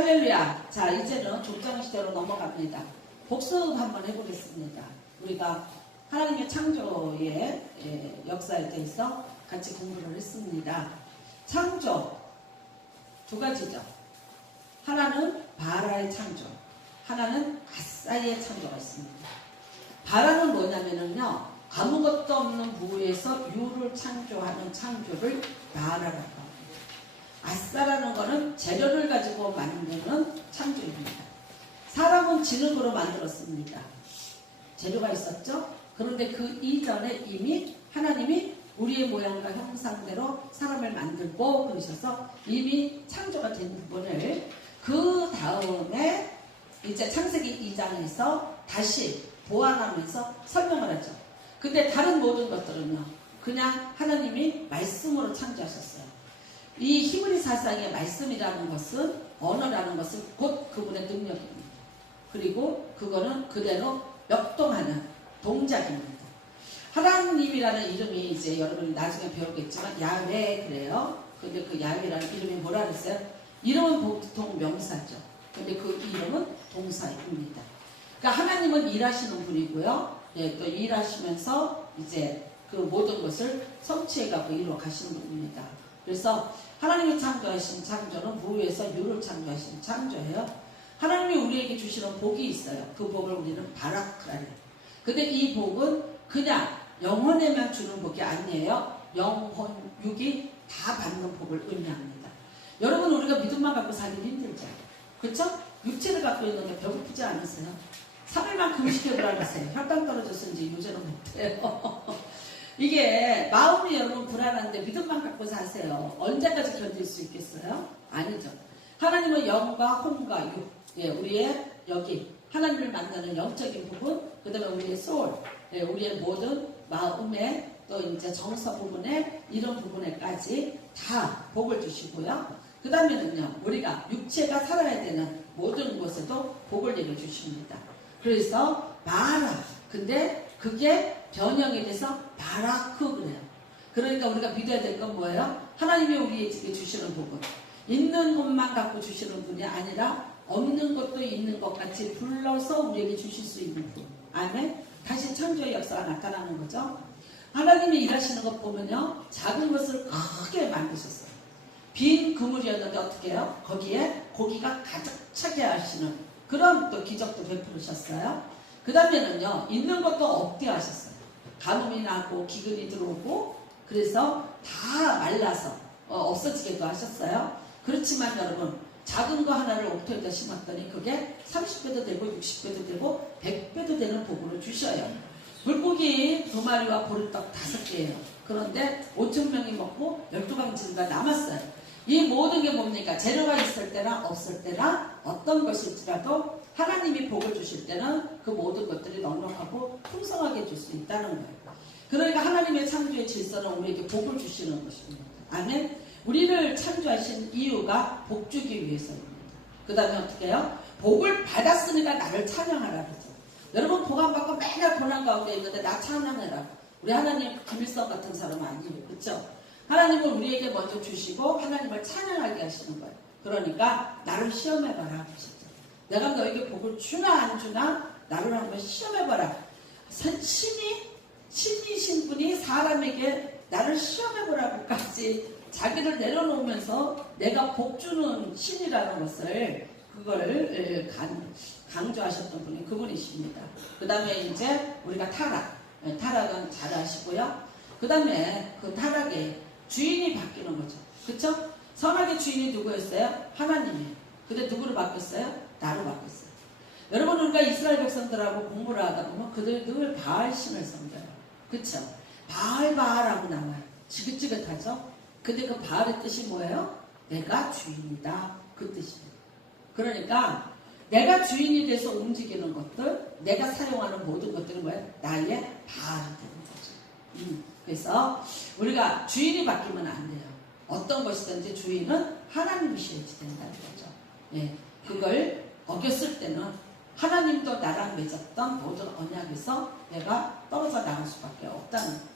할렐루야. 자, 이제는 족장시대로 넘어갑니다. 복습 한번 해보겠습니다. 우리가 하나님의 창조의 역사에 대해서 같이 공부를 했습니다. 창조 두 가지죠. 하나는 바라의 창조, 하나는 아사의 창조가 있습니다. 바라는 뭐냐면요, 아무것도 없는 무에서 유를 창조하는 창조를 바라라고 합니다. 아사라는 거는 재료를 가지고 만드는 창조입니다. 사람은 진흙으로 만들었습니다. 재료가 있었죠? 그런데 그 이전에 이미 하나님이 우리의 모양과 형상대로 사람을 만들고 그러셔서 이미 창조가 된 부분을 그 다음에 이제 창세기 2장에서 다시 보완하면서 설명을 하죠. 근데 다른 모든 것들은요, 그냥 하나님이 말씀으로 창조하셨어요. 이 히브리 사상의 말씀이라는 것은, 언어라는 것은 곧 그분의 능력입니다. 그리고 그거는 그대로 역동하는 동작입니다. 하나님이라는 이름이 이제 여러분이 나중에 배우겠지만 야훼 그래요. 근데 그 야훼라는 이름이 뭐라 그랬어요? 이름은 보통 명사죠. 근데 그 이름은 동사입니다. 그러니까 하나님은 일하시는 분이고요. 예, 또 일하시면서 이제 그 모든 것을 성취해가고 이루어 가시는 분입니다. 그래서 하나님이 창조하신 창조는 무에서 유를 창조하신 창조예요. 하나님이 우리에게 주시는 복이 있어요. 그 복을 우리는 바라크라 해요. 근데 이 복은 그냥 영혼에만 주는 복이 아니에요. 영혼, 육이 다 받는 복을 의미합니다. 여러분, 우리가 믿음만 갖고 살기 힘들죠. 그렇죠? 육체를 갖고 있는데 배고프지 않으세요? 3일만 금식해보라 그러세요. 혈당 떨어져서 이제 요새는 못해요. 이게 마음이 여러분 불안한데 믿음만 갖고 사세요. 언제까지 견딜 수 있겠어요? 아니죠. 하나님은 영과 혼과 육, 예, 우리의 여기 하나님을 만나는 영적인 부분, 그 다음에 우리의 소울, 예, 우리의 모든 마음의 또 이제 정서 부분에 이런 부분에까지 다 복을 주시고요. 그 다음에는요, 우리가 육체가 살아야 되는 모든 곳에도 복을 내려주십니다. 그래서 바라, 근데 그게 변형이 돼서 바라크 그래요. 그러니까 우리가 믿어야 될 건 뭐예요? 하나님이 우리에게 주시는 복은 있는 것만 갖고 주시는 분이 아니라 없는 것도 있는 것 같이 불러서 우리에게 주실 수 있는 분. 아멘. 다시 창조의 역사가 나타나는 거죠. 하나님이 일하시는 것 보면요, 작은 것을 크게 만드셨어요. 빈 그물이었는데 어떻게 해요? 거기에 고기가 가득 차게 하시는 그런 또 기적도 베푸셨어요. 그 다음에는요, 있는 것도 없게 하셨어요. 가뭄이 나고 기근이 들어오고 그래서 다 말라서 없어지게도 하셨어요. 그렇지만 여러분, 작은 거 하나를 옥토에다 심었더니 그게 30배도 되고 60배도 되고 100배도 되는 복으로 주셔요. 물고기 2마리와 보리떡 5개예요. 그런데 5,000명이 먹고 12방지가 남았어요. 이 모든 게 뭡니까? 재료가 있을 때나 없을 때나 어떤 것일지라도 하나님이 복을 주실 때는 그 모든 것들이 넉넉하고 풍성하게 줄 수 있다는 거예요. 그러니까 하나님의 창조의 질서는 우리에게 복을 주시는 것입니다. 아멘. 우리를 창조하신 이유가 복 주기 위해서입니다. 그 다음에 어떻게 해요? 복을 받았으니까 나를 찬양하라 그러죠. 여러분, 복 안 받고 맨날 고난 가운데 있는데 나 찬양해라. 우리 하나님 김일성 같은 사람은 아니에요. 그렇죠? 하나님은 우리에게 먼저 주시고 하나님을 찬양하게 하시는 거예요. 그러니까 나를 시험해봐라 하셨죠. 내가 너에게 복을 주나 안 주나 나를 한번 시험해봐라. 신이신 분이 사람에게 나를 시험해보라고까지 자기를 내려놓으면서 내가 복 주는 신이라는 것을 그걸 강조하셨던 분이 그분이십니다. 그 다음에 이제 우리가 타락은 잘 아시고요. 그 다음에 그 타락의 주인이 바뀌는 거죠. 그쵸? 선악의 주인이 누구였어요? 하나님이에요. 근데 누구로 바뀌었어요? 나로 바뀌었어요. 여러분, 우리가 이스라엘 백성들하고 공부를 하다 보면 그들이 늘 바알신을 섬겨요. 그쵸? 바알하고 나와요. 지긋지긋하죠? 근데 그 바알의 뜻이 뭐예요? 내가 주인이다. 그 뜻입니다. 그러니까 내가 주인이 돼서 움직이는 것들, 내가 사용하는 모든 것들이 뭐예요? 나의 바알이 되는 거죠. 그래서 우리가 주인이 바뀌면 안 돼요. 어떤 것이든지 주인은 하나님이셔야지 된다는 거죠. 예, 그걸 어겼을 때는 하나님도 나랑 맺었던 모든 언약에서 내가 떨어져 나갈 수밖에 없다는 거예요.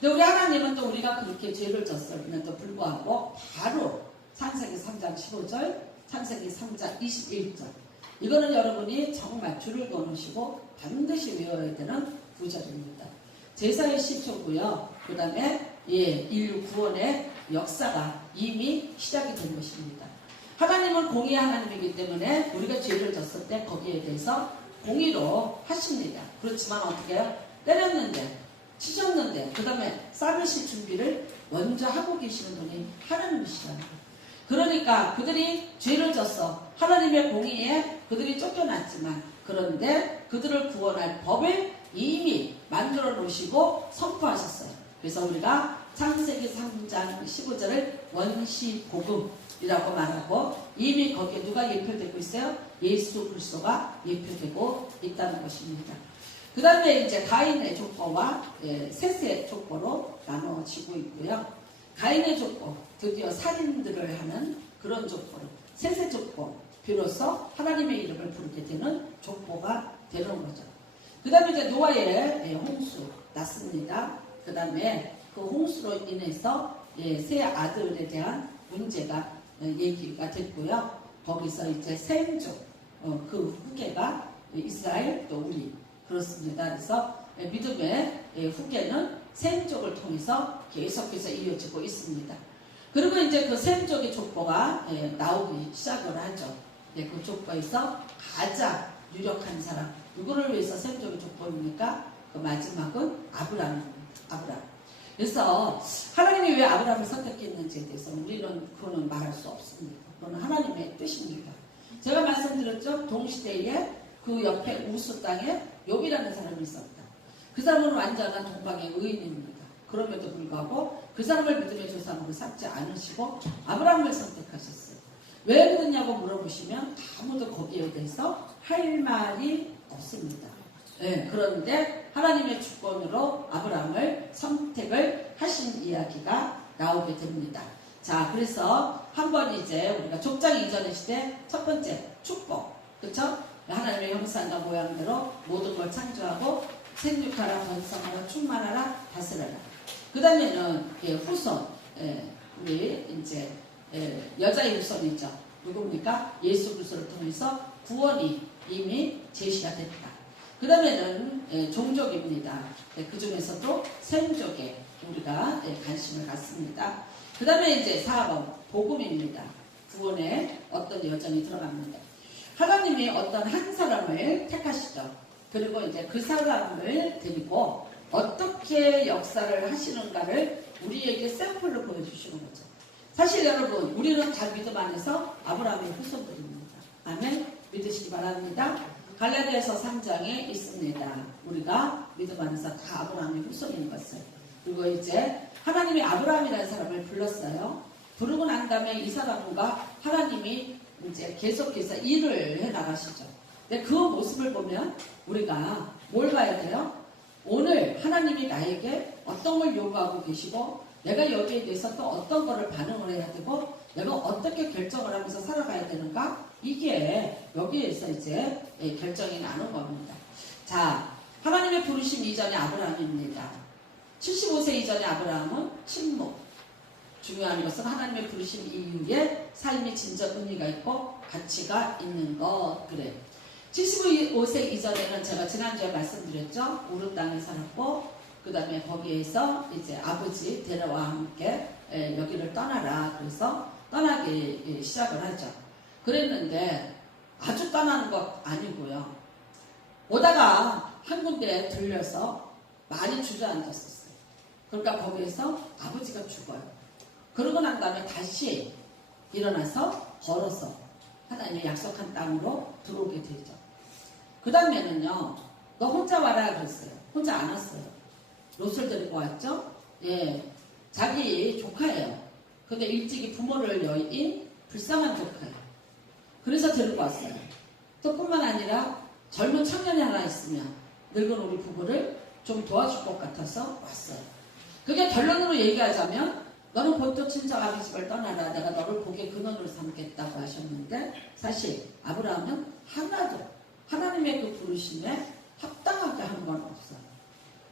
근데 우리 하나님은 또 우리가 그렇게 죄를 졌음에도 불구하고 바로 창세기 3장 15절 창세기 3장 21절. 이거는 여러분이 정말 줄을 그어놓으시고 반드시 외워야 되는 구절입니다. 제사의 시초고요. 그 다음에 인류 구원의 역사가 이미 시작이 된 것입니다. 하나님은 공의의 하나님이기 때문에 우리가 죄를 졌을 때 거기에 대해서 공의로 하십니다. 그렇지만 어떻게 해요? 때렸는데, 치셨는데, 그 다음에 싸르실 준비를 먼저 하고 계시는 분이 하나님이시라는 거예요. 그러니까 그들이 죄를 졌어. 하나님의 공의에 그들이 쫓겨났지만, 그런데 그들을 구원할 법을 이미 만들어 놓으시고 선포하셨어요. 그래서 우리가 창세기 3장 15절을 원시복음이라고 말하고, 이미 거기에 누가 예표되고 있어요? 예수 그리스도가 예표되고 있다는 것입니다. 그 다음에 이제 가인의 족보와 셋의 족보로 나눠지고 있고요. 가인의 족보, 드디어 살인들을 하는 그런 족보로, 셋의 족보, 비로소 하나님의 이름을 부르게 되는 족보가 되는 거죠. 그 다음에 이제 노아의 홍수 났습니다. 그 다음에 그 홍수로 인해서 세 아들에 대한 문제가 얘기가 됐고요. 거기서 이제 셈족, 그 후계가 이스라엘 또 우리 그렇습니다. 그래서 믿음의 후계는 셈족을 통해서 계속해서 이어지고 있습니다. 그리고 이제 그 셈족의 족보가 나오기 시작을 하죠. 그 족보에서 가장 유력한 사람, 누구를 위해서 셈족의 족보입니까? 그 마지막은 아브라함입니다. 아브라함. 그래서 하나님이 왜 아브라함을 선택했는지에 대해서 우리는 그거는 말할 수 없습니다. 그건 하나님의 뜻입니다. 제가 말씀드렸죠. 동시대에 그 옆에 우스 땅에 욥이라는 사람이 있었다. 그 사람은 완전한 동방의 의인입니다. 그럼에도 불구하고 그 사람을 믿음의 조상으로 삼지 않으시고 아브라함을 선택하셨어요. 왜 그러냐고 물어보시면 아무도 거기에 대해서 할 말이 없습니다. 그런데 하나님의 주권으로 아브라함을 선택을 하신 이야기가 나오게 됩니다. 자, 그래서 한번 이제 우리가 족장 이전의 시대 첫 번째 축복, 그렇죠? 하나님의 형상과 모양대로 모든 걸 창조하고 생육하라, 번성하라, 충만하라, 다스려라. 그 다음에는 후손, 우리 이제 여자의 후손이죠. 누굽니까? 예수 그리스도를 통해서 구원이 이미 제시가 됐다. 그 다음에는 종족입니다. 그 중에서도 셈족에 우리가 관심을 갖습니다. 그 다음에 이제 4번 복음입니다. 구원에 어떤 여정이 들어갑니다. 하나님이 어떤 한 사람을 택하시죠. 그리고 이제 그 사람을 데리고 어떻게 역사를 하시는가를 우리에게 샘플로 보여주시는 거죠. 사실 여러분, 우리는 다 믿음 안에서 아브라함의 후손들입니다. 아멘. 믿으시기 바랍니다. 갈라디아서 3장에 있습니다. 우리가 믿음 안에서 다 아브라함의 후손인 것을. 그리고 이제 하나님이 아브라함이라는 사람을 불렀어요. 부르고 난 다음에 이 사람과 하나님이 이제 계속해서 일을 해 나가시죠. 근데 그 모습을 보면 우리가 뭘 봐야 돼요? 오늘 하나님이 나에게 어떤 걸 요구하고 계시고 내가 여기에 대해서 또 어떤 거를 반응을 해야 되고 내가 어떻게 결정을 하면서 살아가야 되는가? 이게 여기에서 이제 결정이 나는 겁니다. 자, 하나님의 부르심 이전의 아브라함입니다. 75세 이전의 아브라함은 침묵. 중요한 것은 하나님의 부르심 이후에 삶의 진정 의미가 있고 가치가 있는 것. 그래. 75세 이전에는 제가 지난주에 말씀드렸죠. 우르 땅에 살았고 그 다음에 거기에서 이제 아버지 데려와 함께 여기를 떠나라. 그래서 떠나기 시작을 하죠. 그랬는데 아주 떠나는 것 아니고요. 오다가 한 군데에 들려서 많이 주저앉았었어요. 그러니까 거기에서 아버지가 죽어요. 그러고 난 다음에 다시 일어나서 걸어서 하나님의 약속한 땅으로 들어오게 되죠. 그 다음에는요, 너 혼자 와라 그랬어요. 혼자 안 왔어요. 롯을 데리고 왔죠. 자기 조카예요. 근데 일찍이 부모를 여인 불쌍한 조카예요. 그래서 데리고 왔어요. 또 뿐만 아니라 젊은 청년이 하나 있으면 늙은 우리 부부를 좀 도와줄 것 같아서 왔어요. 그게 결론으로 얘기하자면 너는 본토 친척 아비 집을 떠나라. 내가 너를 복의 근원으로 삼겠다고 하셨는데 사실 아브라함은 하나도 하나님의 그 부르심에 합당하게 한 건 없어요.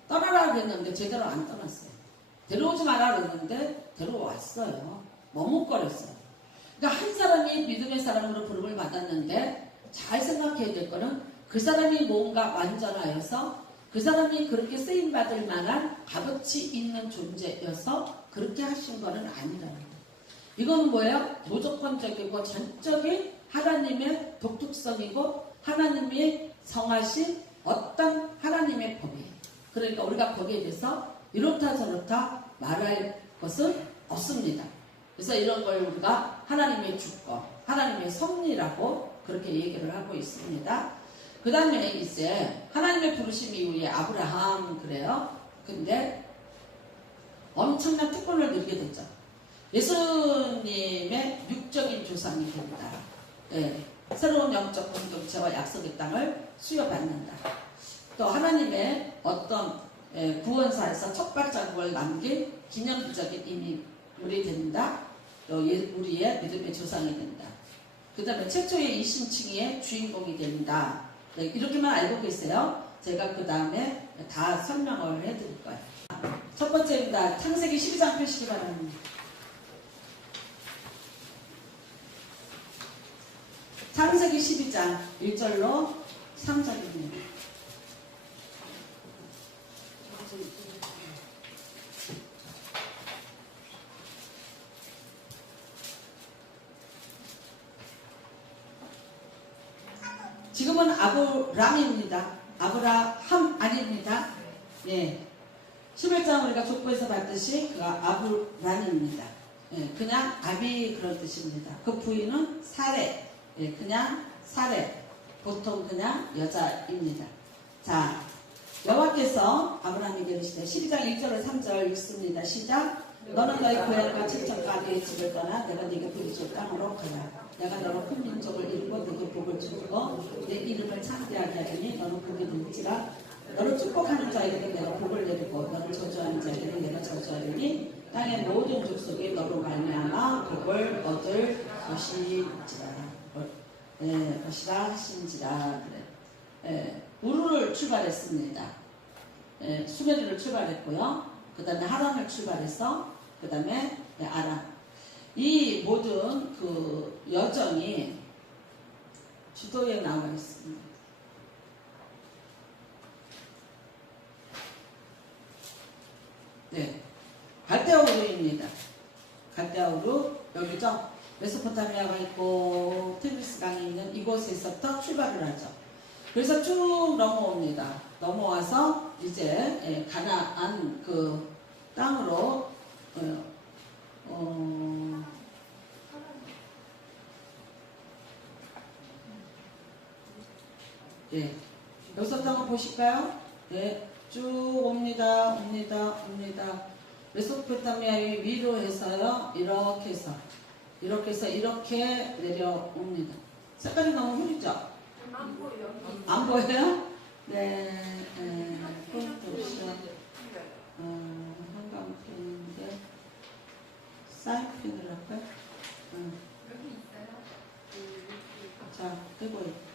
떠나라 그랬는데 제대로 안 떠났어요. 데려오지 마라 그랬는데 데려왔어요. 머뭇거렸어요. 그러니까 한 사람이 믿음의 사람으로 부름을 받았는데 잘 생각해야 될 거는 그 사람이 뭔가 완전하여서 그 사람이 그렇게 쓰임받을 만한 값어치 있는 존재여서 그렇게 하신 거는 아니라는 거예요. 이거는 뭐예요? 무조건적이고 전적인 하나님의 독특성이고 하나님이 정하신 어떤 하나님의 법이에요. 그러니까 우리가 거기에 대해서 이렇다 저렇다 말할 것은 없습니다. 그래서 이런 걸 우리가 하나님의 주권, 하나님의 섭리라고 그렇게 얘기를 하고 있습니다. 그 다음에 이제 하나님의 부르심 이후에 아브라함 그래요. 근데 엄청난 특권을 누리게 됐죠. 예수님의 육적인 조상이 됩니다. 예, 새로운 영적 공동체와 약속의 땅을 수여받는다. 또 하나님의 어떤 구원사에서 첫 발자국을 남긴 기념비적인 인물이 된다. 또 우리의 믿음의 조상이 된다. 그 다음에 최초의 이심층의 주인공이 된다. 네, 이렇게만 알고 계세요. 제가 그 다음에 다 설명을 해드릴 거예요. 첫 번째입니다. 창세기 12장 펴시기 바랍니다. 창세기 12장 1절로 3절입니다. 지금은 아브람입니다. 아브라함 아닙니다. 예. 11장 우리가 족보에서 봤듯이 그가 아브람입니다. 예, 그냥 아비 그런 뜻입니다. 그 부인은 사레. 예, 그냥 사레. 보통 그냥 여자입니다. 자, 여호와께서 아브람에게 이르시되 12장 1절로 3절 읽습니다. 시작. 너는 너희 고향과 친척과 너희 집을 떠나 내가 네게 보여줄 땅으로 가라. 내가 너로 큰 민족을 이루고 네게 복을 주고 내 이름을 창대하게 하리니 너는 복이 될지라. 너를 축복하는 자에게는 내가 복을 내리고 너를 저주하는 자에게는 내가 저주하리니 땅의 모든 족속이 너로 말미암아 복을 얻을 것이지라. 것이라 하신지라. 그래. 우르를 출발했습니다. 수메르를 출발했고요. 그 다음에 하란을 출발해서 그 다음에 아람. 이 모든 그 여정이 지도에 나와 있습니다. 네, 갈대아우르입니다. 갈대아우르 여기죠. 메소포타미아가 있고 티그리스 강이 있는 이곳에서부터 출발을 하죠. 그래서 쭉 넘어옵니다. 넘어와서 이제 가나안 그 땅으로 예, 여기서부터 한번 보실까요? 네, 쭉 옵니다. 메소포타미아의 위로 해서요. 이렇게 해서 이렇게 내려옵니다. 색깔이 너무 흐리죠? 안 보여요. 안 보여요? 네, 폴토시아 한강펜인데 사인펜을 할까요? 여기 있어요. 자, 해보요.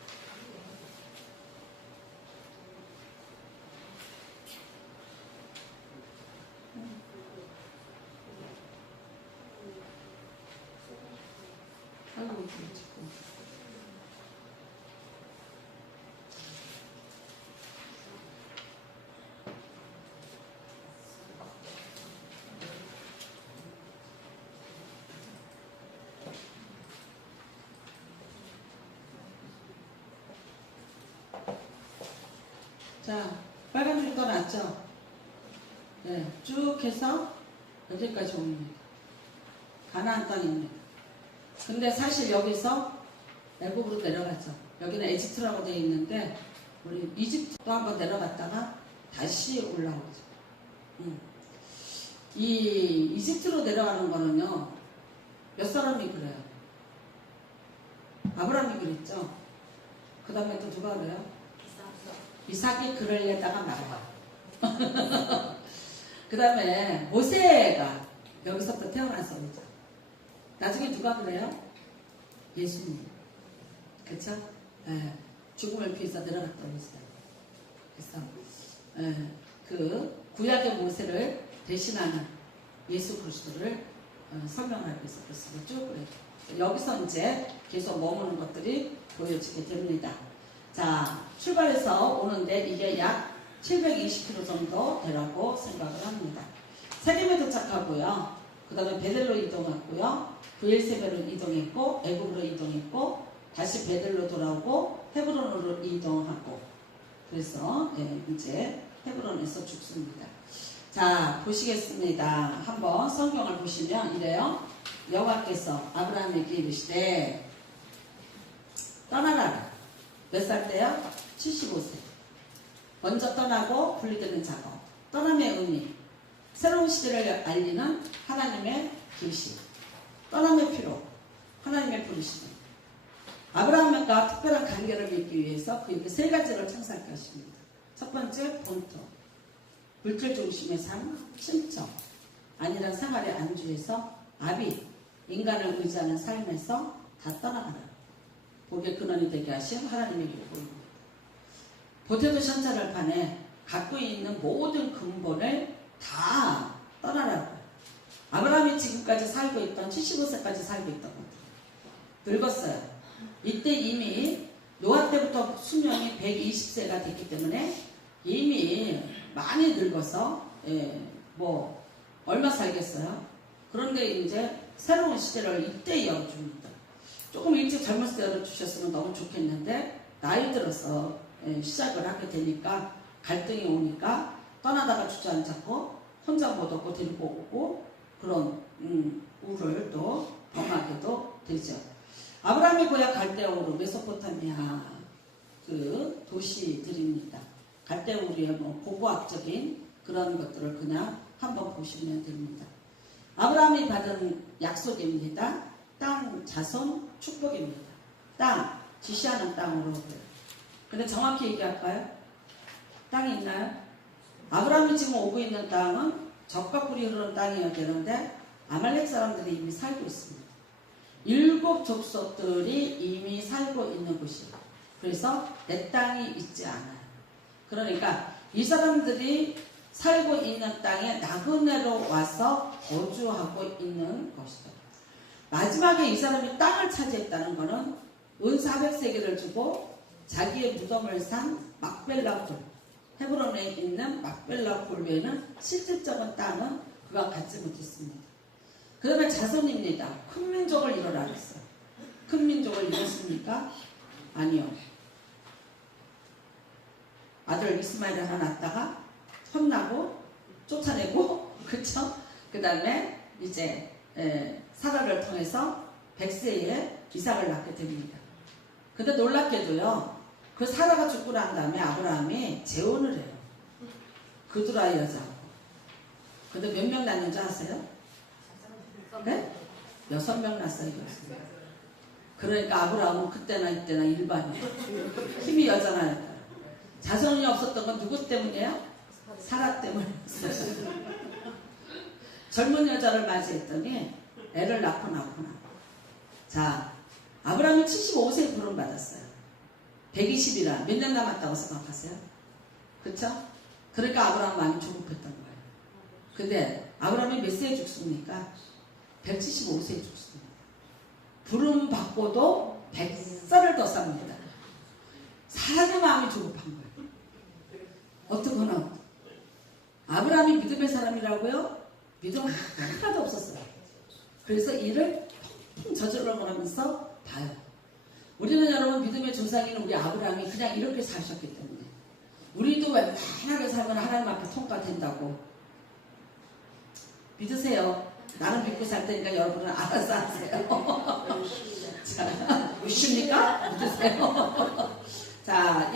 아이고, 지금. 자, 빨간 줄이 더 낫죠? 네, 쭉 해서 여기까지 옵니다. 가나안 땅입니다. 근데 사실 여기서 애굽으로 내려갔죠. 여기는 에집트라고 되어 있는데 우리 이집트도 한번 내려갔다가 다시 올라오죠. 이 이집트로 내려가는 거는요, 몇 사람이 그래요? 아브라함이 그랬죠. 그 다음에 또 누가 그래요? 이삭이 그러려다가 말아요. 그 다음에 모세가 여기서부터 태어나서 오죠. 나중에 누가 그래요? 예수님. 그쵸? 죽음을 피해서 내려갔다 오셨어요. 그래서 그 구약의 모세를 대신하는 예수 그리스도를 설명하기 위해서 그렇습니다. 쭉 그래요. 여기서 이제 계속 머무는 것들이 보여지게 됩니다. 자, 출발해서 오는데 이게 약 720km 정도 되라고 생각을 합니다. 세겜에 도착하고요. 그 다음에 베델로 이동했고요. 브엘세베로 이동했고, 애굽으로 이동했고, 다시 베델로 돌아오고, 헤브론으로 이동하고, 그래서 이제 헤브론에서 죽습니다. 자, 보시겠습니다. 한번 성경을 보시면 이래요. 여호와께서 아브라함에게 이르시되 떠나라. 몇 살 때요? 75세. 먼저 떠나고 분리되는 작업. 떠남의 의미. 새로운 시대를 알리는 하나님의 계시. 떠남의 필요. 하나님의 부르심. 아브라함과 특별한 관계를 맺기 위해서 그에게 세 가지를 청산할 것입니다. 첫 번째, 본토. 물질 중심의 삶, 신청. 안일한 생활에 안주해서 아비, 인간을 의지하는 삶에서 다 떠나가라. 복의 근원이 되게 하신 하나님의 요구입니다. 보태도 현찰을 판에 갖고 있는 모든 근본을 다 떠나라고. 아브라함이 지금까지 살고 있던 75세까지 살고 있던 겁니다. 늙었어요. 이때 이미 노아 때부터 수명이 120세가 됐기 때문에 이미 많이 늙어서 얼마 살겠어요. 그런데 이제 새로운 시대를 이때 열어줍니다. 조금 일찍 젊었을 때 열어주셨으면 너무 좋겠는데 나이 들어서 시작을 하게 되니까 갈등이 오니까 떠나다가 주저앉았고 혼자 못 얻고 데리고 오고 그런 우를 또 범하게도 되죠. 아브라함의 고향 갈대우르 메소포타미아 그 도시들입니다. 갈대우르의 고고학적인 그런 것들을 그냥 한번 보시면 됩니다. 아브라함이 받은 약속입니다. 땅, 자손, 축복입니다. 땅, 지시하는 땅으로. 근데 정확히 얘기할까요? 땅이 있나요? 아브라함이 지금 오고 있는 땅은 적과 꿀이 흐르는 땅이어야 되는데 아말렉 사람들이 이미 살고 있습니다. 7 족속들이 이미 살고 있는 곳이에요. 그래서 내 땅이 있지 않아요. 그러니까 이 사람들이 살고 있는 땅에 나그네로 와서 거주하고 있는 것이다. 마지막에 이 사람이 땅을 차지했다는 것은 은 400세겔을 주고 자기의 무덤을 산 막벨라 굴, 헤브론에 있는 막벨라 굴 외에는 실질적인 땅은 그가 갖지 못했습니다. 그 다음에 자손입니다. 큰 민족을 이뤄라 그랬어요. 큰 민족을 이뤘습니까? 아니요. 아들 이스마엘을 하나 낳다가 혼나고 쫓아내고 그쵸? 그 다음에 이제 사라를 통해서 100세에 이삭을 낳게 됩니다. 근데 놀랍게도요, 그 사라가 죽고 난 다음에 아브라함이 재혼을 해요. 그두라의 여자하고. 근데 몇 명 낳는 줄 아세요? 네? 6명 낳았어요. 그러니까 아브라함은 그때나 이때나 일반이에요. 힘이 여전하니까. 자손이 없었던 건 누구 때문이에요? 사라 때문이었어요. 젊은 여자를 맞이했더니 애를 낳고. 자, 아브라함이 75세에 부름받았어요. 120이라 몇 년 남았다고 생각하세요? 그쵸? 그러니까 아브라함은 많이 조급했던 거예요. 근데 아브라함이 몇 세에 죽습니까? 175세에 죽습니다. 부름 받고도 100살을 더 삽니다. 사람의 마음이 조급한 거예요. 어떡하나. 아브라함이 믿음의 사람이라고요? 믿음 하나도 없었어요. 그래서 일을 저질러가면서 봐요. 우리는 여러분 믿음의 조상인 우리 아브라함이 그냥 이렇게 사셨기 때문에 우리도 웬만하게 살면 하나님 앞에 통과된다고 믿으세요. 나는 믿고 살 테니까 여러분은 알아서 하세요. 자, 믿습니까? 믿으세요. 자,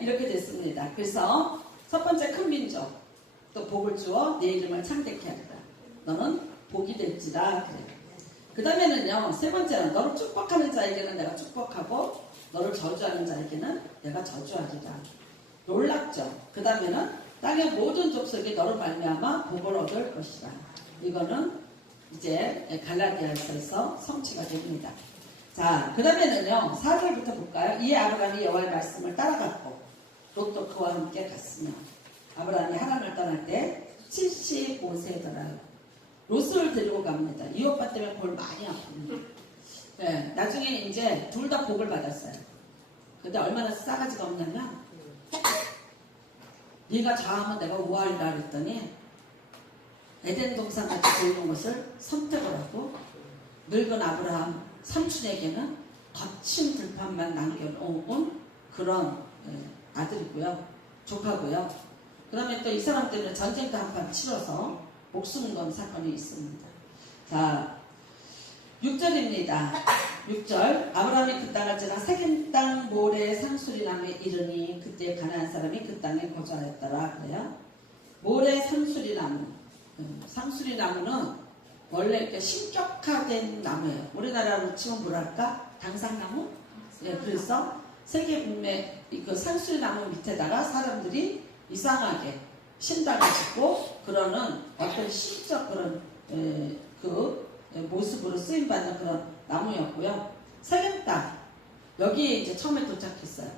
이렇게 됐습니다. 그래서 첫 번째 큰 민족, 또 복을 주어 내 이름을 창대케 하리라. 너는 복이 될지라 그래. 그 다음에는요, 세 번째는 너를 축복하는 자에게는 내가 축복하고 너를 저주하는 자에게는 내가 저주하리라. 놀랍죠? 그 다음에는 땅의 모든 족속이 너를 말미암아 복을 얻을 것이라. 이거는 이제 갈라디아서에서 성취가 됩니다. 자, 그 다음에는요, 4절부터 볼까요? 이에 아브라함이 여호와의 말씀을 따라갔고 롯도 그와 함께 갔으며 아브라함이 하란을 떠날 때 75세더라요. 롯을 데리고 갑니다. 이 오빠 때문에 볼 많이 아픕니다. 네, 나중에 이제 둘 다 복을 받았어요. 근데 얼마나 싸가지가 없냐면 네가 좌하면 내가 우하리라 그랬더니 에덴 동산 같이 보이는 것을 선택을 하고 늙은 아브라함 삼촌에게는 거친 들판만 남겨놓은 그런 아들이고요. 조카고요. 그 다음에 또 이 사람 때문에 전쟁도 한판 치러서 목숨 건 사건이 있습니다. 자, 6절입니다. 6절 아브라함이 그 땅을 지나 세겜 땅 모래 상수리나무에 이르니 그때 가나안 사람이 그 땅에 거주하였더라. 그래요. 모래 상수리나무. 상수리나무는 원래 이렇게 신격화된 나무예요. 우리나라로 치면 뭐랄까? 당상나무? 예, 그래서 세계 문명 그 상수리나무 밑에다가 사람들이 이상하게 신당을 짓고 그러는 어떤 시적 그런 그 모습으로 쓰임받는 그런 나무였고요. 세겜 땅 여기 이제 처음에 도착했어요.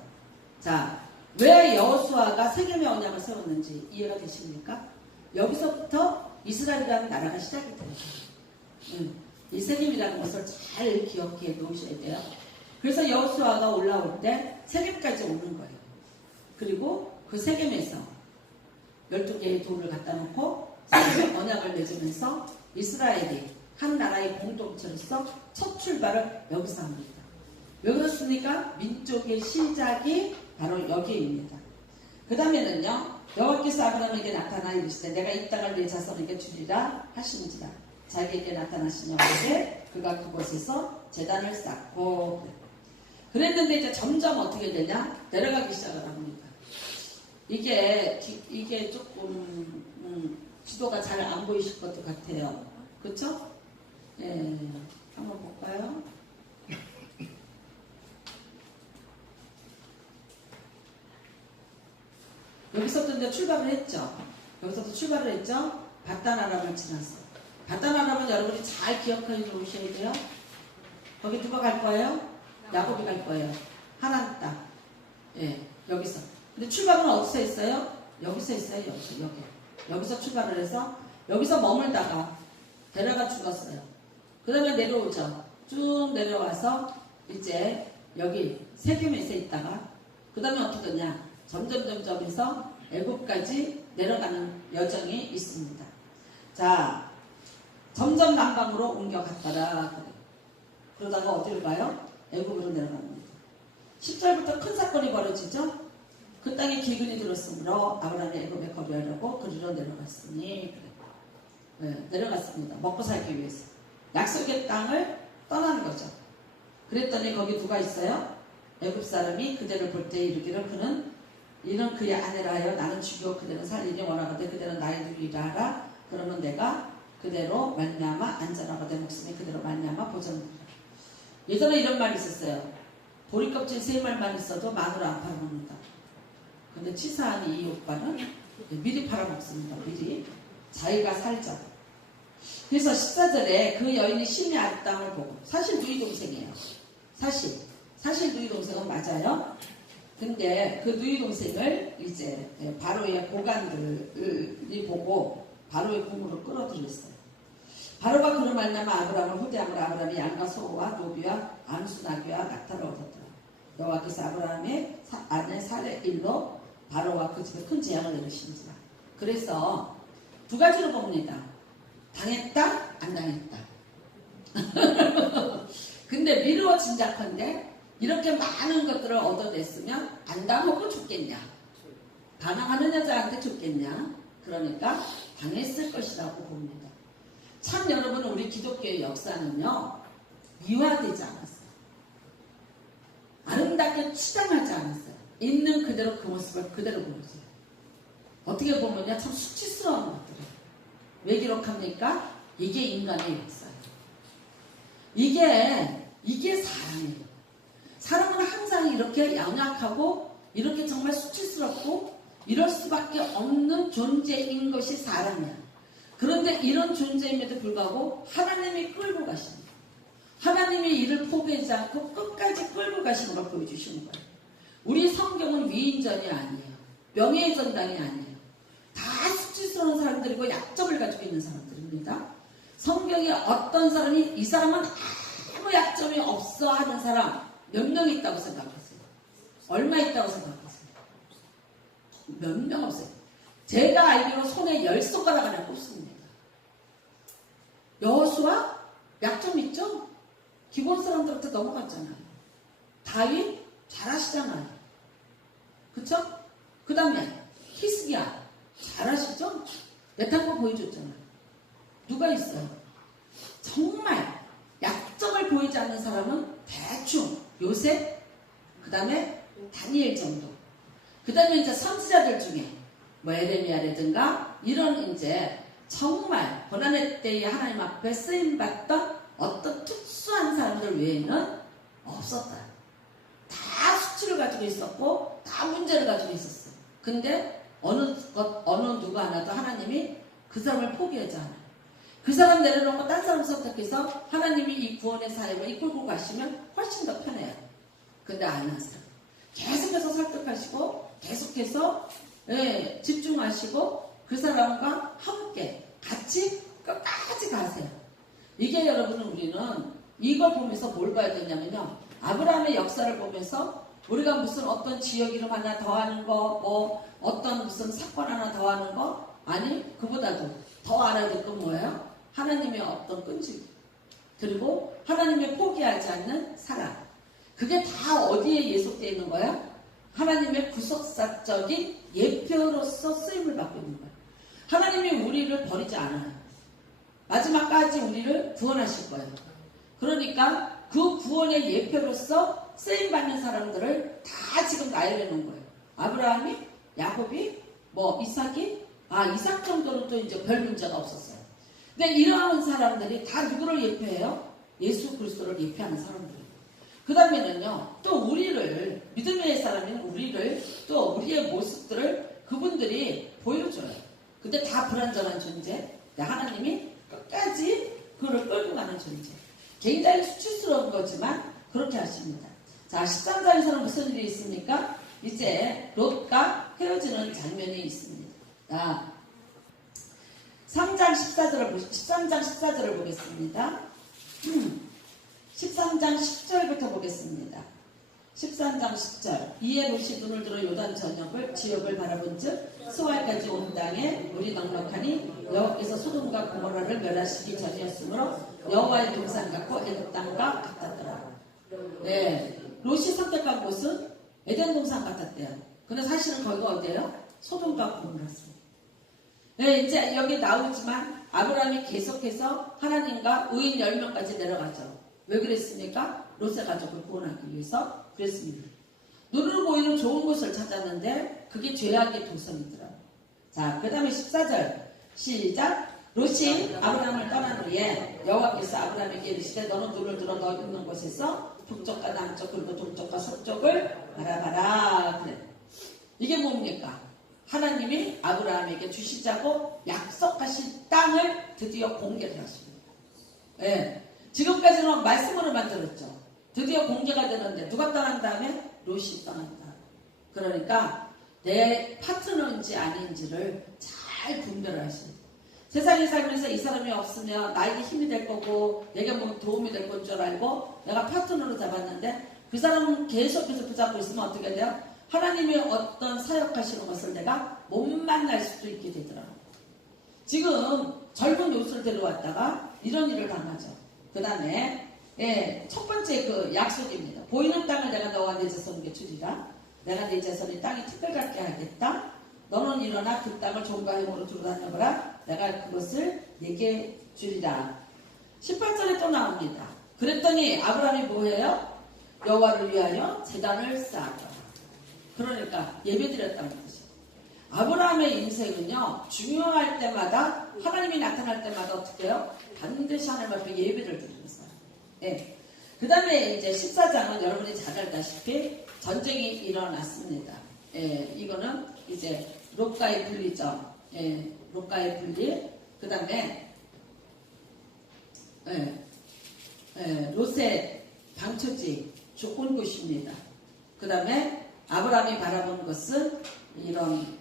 자, 왜 여호수아가 세겜에 언약을 세웠는지 이해가 되십니까? 여기서부터 이스라엘이라는 나라가 시작이 돼요. 이 세겜이라는 것을 잘 기억해 놓으셔야 돼요. 그래서 여호수아가 올라올 때 세겜까지 오는 거예요. 그리고 그 세겜에서 12개의 돌을 갖다 놓고 세겜에 언약을 맺으면서 이스라엘이 한 나라의 공동체로서 첫 출발을 여기서 합니다. 왜 그렇습니까? 민족의 시작이 바로 여기입니다. 그 다음에는요, 여호와께서 아브라함에게 나타나 이르시되 내가 이 땅을 내 자손에게 주리라 하시니라. 자기에게 나타나신 여호와께 그가 그곳에서 제단을 쌓고 그랬는데 이제 점점 어떻게 되냐? 내려가기 시작을 합니다. 이게 조금 지도가 잘 안 보이실 것도 같아요. 그쵸? 예, 한번 볼까요? 여기서부터 이제 출발을 했죠. 여기서부터 출발을 했죠. 바단-아람을 지나서. 바단-아람은 여러분이 잘 기억해 놓으셔야 돼요. 거기 누가 갈 거예요? 야곱이 갈 거예요. 하나님 땅. 예, 여기서. 근데 출발은 어디서 했어요? 여기서 했어요. 여기서 출발을 해서 여기서 머물다가 데려가 죽었어요. 그 다음에 내려오죠. 쭉 내려와서 이제 여기 세겜에서 있다가 그 다음에 어떻게 되냐? 점점 해서 애굽까지 내려가는 여정이 있습니다. 자, 점점 남방으로 옮겨갔다라 그래요. 그러다가 어디를 가요? 애굽으로 내려갑니다. 10절부터 큰 사건이 벌어지죠. 그 땅에 기근이 들었으므로 아브라함이 애굽에 거류하려고 그리로 내려갔으니 그래. 네, 내려갔습니다. 먹고 살기 위해서 약속의 땅을 떠나는 거죠. 그랬더니 거기 누가 있어요? 애굽 사람이 그대를 볼 때 이르기를 이는 그의 아내라 하여 나는 죽여 그대는 살리니 원하거든 그대는 나의 누이라 하라. 그러면 내가 그대로 말미암아 안전하고 내 목숨이 그대로 말미암아 보존되리라. 예전에 이런 말이 있었어요. 보리껍질 3말만 있어도 마누라 안 팔아먹는다. 근데 치사한 이 오빠는 미리 팔아먹습니다. 미리. 자기가 살자. 그래서 14절에 그 여인이 심히 아름다움을 보고 사실 누이 동생이에요. 사실 누이 동생은 맞아요. 근데 그 누이 동생을 이제 바로의 고관들이 보고 바로의 궁으로 끌어들였어요. 바로가 그로 말미암아 아브라함을 후대함으로 아브라함이 양과 소와 노비와 암수 나귀와 낙타를 얻었더라. 여호와께서 아브라함의 아내 사레 일로 바로와 그 집에 큰 재앙을 내리시니라. 그래서 두 가지로 봅니다. 당했다, 안 당했다. 근데 미루어 짐작컨대 이렇게 많은 것들을 얻어냈으면 안 당하고 죽겠냐? 반항하는 여자한테 죽겠냐? 그러니까 당했을 것이라고 봅니다. 참 여러분, 우리 기독교의 역사는요, 미화되지 않았어요. 아름답게 치장하지 않았어요. 있는 그대로 그 모습을 그대로 보여줘요. 어떻게 보면요, 참 수치스러운 것들이에요. 왜 기록합니까? 이게 인간의 역사예요. 이게 사랑이에요. 사람은 항상 이렇게 양약하고 이렇게 정말 수치스럽고 이럴 수밖에 없는 존재인 것이 사람이야. 그런데 이런 존재임에도 불구하고 하나님이 끌고 가십니다. 하나님이 이를 포기하지 않고 끝까지 끌고 가시는 걸 보여주시는 거예요. 우리 성경은 위인전이 아니에요. 명예의 전당이 아니에요. 다 수치스러운 사람들이고 약점을 가지고 있는 사람들입니다. 성경에 어떤 사람이 이 사람은 아무 약점이 없어 하는 사람 몇 명 있다고 생각하세요? 얼마 있다고 생각하세요? 몇 명 없어요. 제가 알기로 손에 10손가락 안에 꼽습니다. 여호수아 약점 있죠? 기본 사람들한테 넘어갔잖아요. 다윗 잘하시잖아요. 그쵸? 그 다음에 히스기야 잘하시죠? 메탄거 보여줬잖아요. 누가 있어요? 정말 약점을 보이지 않는 사람은 대충 요셉, 그 다음에 다니엘 정도. 그 다음에 이제 선지자들 중에 뭐 에레미야라든가 이런 이제 정말 고난의 때에 하나님 앞에 쓰임받던 어떤 특수한 사람들 외에는 없었다. 다 수치를 가지고 있었고 다 문제를 가지고 있었어요. 근데 어느 누가 하나도 하나님이 그 사람을 포기하지 않아요. 그 사람 내려놓고 딴 사람 선택해서 하나님이 이 구원의 사역을 이끌고 가시면 훨씬 더 편해요. 근데 안 하세요. 계속해서 설득하시고 계속해서 집중하시고 그 사람과 함께 같이 끝까지 가세요. 이게 여러분 우리는 이걸 보면서 뭘 봐야 되냐면요. 아브라함의 역사를 보면서 우리가 무슨 어떤 지역 이름 하나 더하는 거, 뭐 어떤 무슨 사건 하나 더하는 거, 아니 그보다도 더 알아야 될 건 뭐예요? 하나님의 어떤 끈질, 그리고 하나님의 포기하지 않는 사랑. 그게 다 어디에 예속되어 있는 거야? 하나님의 구속사적인 예표로서 쓰임을 받고 있는 거야. 하나님이 우리를 버리지 않아요. 마지막까지 우리를 구원하실 거예요. 그러니까 그 구원의 예표로서 쓰임받는 사람들을 다 지금 나열해 놓은 거예요. 아브라함이, 야곱이, 뭐 이삭이, 이삭 정도는 또 이제 별 문제가 없었어요. 근데 이러한 사람들이 다 누구를 예표해요? 예수 그리스도를 예표하는 사람들이에요. 그 다음에는요, 또 우리를, 믿음의 사람인 우리를, 또 우리의 모습들을 그분들이 보여줘요. 근데 다 불완전한 존재. 하나님이 끝까지 그를 끌고 가는 존재. 굉장히 수치스러운 거지만 그렇게 하십니다. 자, 13장에서는 무슨 일이 있습니까? 이제 롯과 헤어지는 장면이 있습니다. 자, 13장 14절을 보겠습니다. 13장 10절부터 보겠습니다. 13장 10절. 이에 롯이 눈을 들어 요단 전역을 지역을 바라본즉 수알까지 온 땅에 물이 넉넉하니 여호와께서 소돔과 고모라를 멸하시기 전이었으므로 여호와의 동산 같고 애굽 땅과 같았더라. 네, 롯이 선택한 곳은 에덴 동산 같았대요. 근데 사실은 거기가 어디예요? 소돔과 고모라였습니다. 네, 이제 여기 나오지만 아브라함이 계속해서 하나님과 의인 10명까지 내려가죠. 왜 그랬습니까? 롯의 가족을 구원하기 위해서 그랬습니다. 눈으로 보이는 좋은 곳을 찾았는데 그게 죄악의 도성이더라고요. 자, 그 다음에 14절 시작. 롯이 아브라함을 떠난 후에 여호와께서 아브라함에게 이르시되 너는 눈을 들어 너 있는 곳에서 북쪽과 남쪽 그리고 동쪽과 서쪽을 바라봐라. 그래. 이게 뭡니까? 하나님이 아브라함에게 주시자고 약속하신 땅을 드디어 공개를 하십니다. 예. 지금까지는 말씀으로 만들었죠. 드디어 공개가 되는데 누가 떠난 다음에? 롯이 떠난다. 그러니까 내 파트너인지 아닌지를 잘 분별을 하십니다. 세상에 살면서 이 사람이 없으면 나에게 힘이 될 거고 내게 뭐 도움이 될 건 줄 알고 내가 파트너로 잡았는데 그 사람은 계속해서 붙잡고 있으면 어떻게 돼요? 하나님이 어떤 사역하시는 것을 내가 못 만날 수도 있게 되더라고요. 지금 젊은 롯을 데려왔다가 이런 일을 당하죠. 그 다음에 첫 번째 그 약속입니다. 보이는 땅을 내가 너와 내 자손에게 주리라. 내가 내 자손이 땅이 특별같게 하겠다. 너는 일어나 그 땅을 종과 힘으로 두루 다녀보라. 내가 그것을 내게 주리라. 18절에 또 나옵니다. 그랬더니 아브라함이 뭐해요? 여호와를 위하여 제단을 쌓았다. 그러니까 예배드렸다는 것이죠. 아브라함의 인생은요, 중요할 때마다 하나님이 나타날 때마다 어떻게 해요? 반드시 하나님 앞에 예배를 드리는 사람. 네. 그 다음에 이제 14장은 여러분이 잘 알다시피 전쟁이 일어났습니다. 예, 이거는 이제 롯과의 분리죠. 예, 롯과의 분리. 그 다음에 롯의 방처지 좋은 곳입니다. 그 다음에 아브라함이 바라본 것은 이런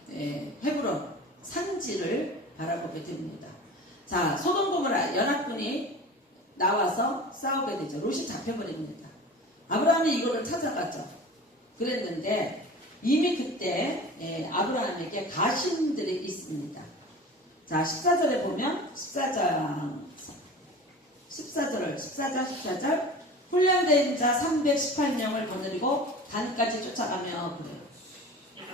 헤브론 산지를 바라보게 됩니다. 자, 소돔 고모라 연합군이 나와서 싸우게 되죠. 롯이 잡혀버립니다. 아브라함이 이거를 찾아가죠. 그랬는데 이미 그때 아브라함에게 가신들이 있습니다. 자, 14절에 보면 14장 14절 훈련된 자 318명을 거느리고 단까지 쫓아가며 그래요.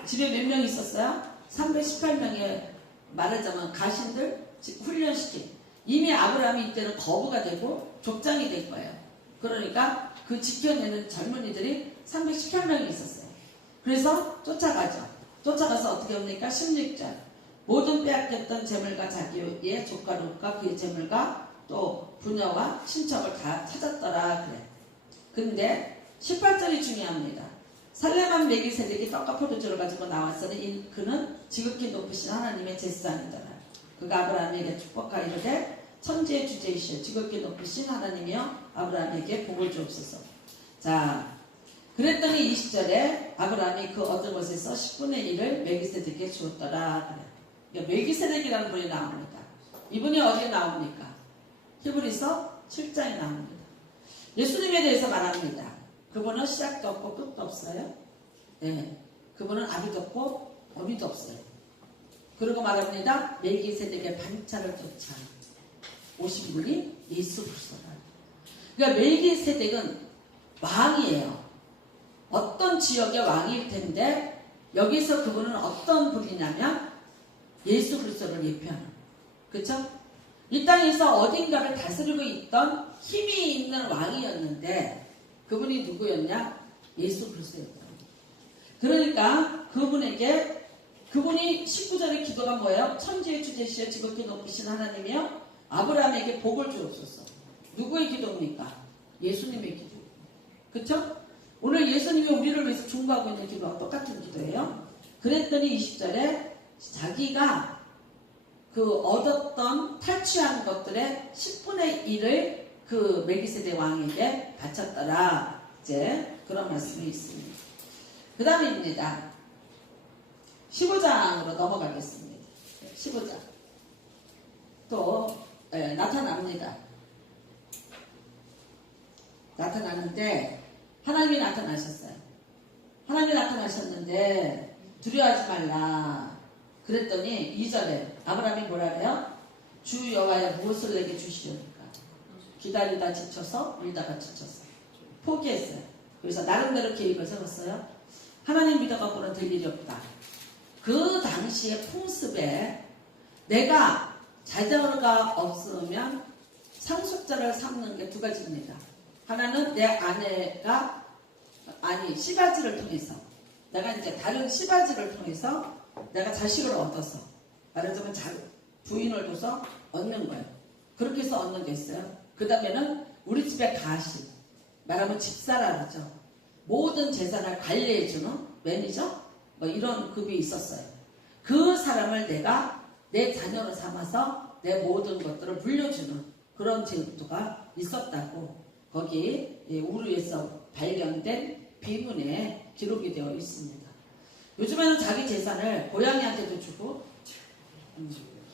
집에 몇 명 있었어요? 318명의 말하자면 가신들 훈련시킨. 이미 아브라함이 이때는 거부가 되고 족장이 된 거예요. 그러니까 그 지켜내는 젊은이들이 318명이 있었어요. 그래서 쫓아가죠. 쫓아가서 어떻게 합니까? 16절. 모든 빼앗겼던 재물과 자기의 조카롯과 그의 재물과 또 부녀와 친척을 다 찾았더라 그래. 근데 18절이 중요합니다. 살레만 멜기세덱이 떡과 포도주를 가지고 나왔으니 그는 지극히 높으신 하나님의 제사장이더라. 그가 아브라함에게 축복하 이르되 천지의 주제이시여 지극히 높으신 하나님이여 아브라함에게 복을 주옵소서. 자, 그랬더니 20절에 아브라함이 그 얻은 것에서 10분의 1을 멜기세덱에게 주었더라 그래. 그러니까 멜기세덱이라는 분이 나옵니다. 이분이 어디에 나옵니까? 히브리서 7장에 나옵니다. 예수님에 대해서 말합니다. 그분은 시작도 없고 끝도 없어요. 네, 그분은 아비도 없고 어미도 없어요. 그리고 말합니다. 멜기세덱의 반차를 쫓아 오신 분이 예수 그리스도라. 그러니까 멜기세덱은 왕이에요. 어떤 지역의 왕일 텐데 여기서 그분은 어떤 분이냐면 예수 그리스도를 예표하는. 그렇죠? 이 땅에서 어딘가를 다스리고 있던 힘이 있는 왕이었는데 그분이 누구였냐? 예수 그리스도였다. 그러니까 그분이 19절의 기도가 뭐예요? 천지의 주제시여 지극히 높으신 하나님이여 아브라함에게 복을 주옵소서. 누구의 기도입니까? 예수님의 기도. 그렇죠? 오늘 예수님이 우리를 위해서 중보하고 있는 기도와 똑같은 기도예요. 그랬더니 20절에 자기가 그 얻었던 탈취한 것들의 10분의 1을 그 멜기세덱 왕에게 바쳤더라. 이제 그런 말씀이 있습니다. 그 다음입니다. 15장으로 넘어가겠습니다. 15장. 또 나타납니다. 나타나는데 하나님이 나타나셨어요. 하나님이 나타나셨는데 두려워하지 말라. 그랬더니 2절에 아브라함이 뭐라 그래요? 주 여호와여 무엇을 내게 주시려니까. 기다리다 지쳐서 울다가 지쳐서 포기했어요. 그래서 나름대로 계획을 세웠어요. 하나님 믿어갖고는 될 일이 없다. 그 당시의 풍습에 내가 자녀가 없으면 상속자를 삼는 게 두 가지입니다. 하나는 내 아내가 씨바지를 통해서 내가 이제 다른 씨바지를 통해서 내가 자식을 얻어서 말하자면 부인을 둬서 얻는 거예요. 그렇게 해서 얻는 게 있어요. 그 다음에는 우리 집에 가신 말하면 집사라 그러죠. 모든 재산을 관리해주는 매니저 뭐 이런 급이 있었어요. 그 사람을 내가 내 자녀로 삼아서 내 모든 것들을 물려주는 그런 제도가 있었다고 거기 우르에서 발견된 비문에 기록이 되어 있습니다. 요즘에는 자기 재산을 고양이한테도 주고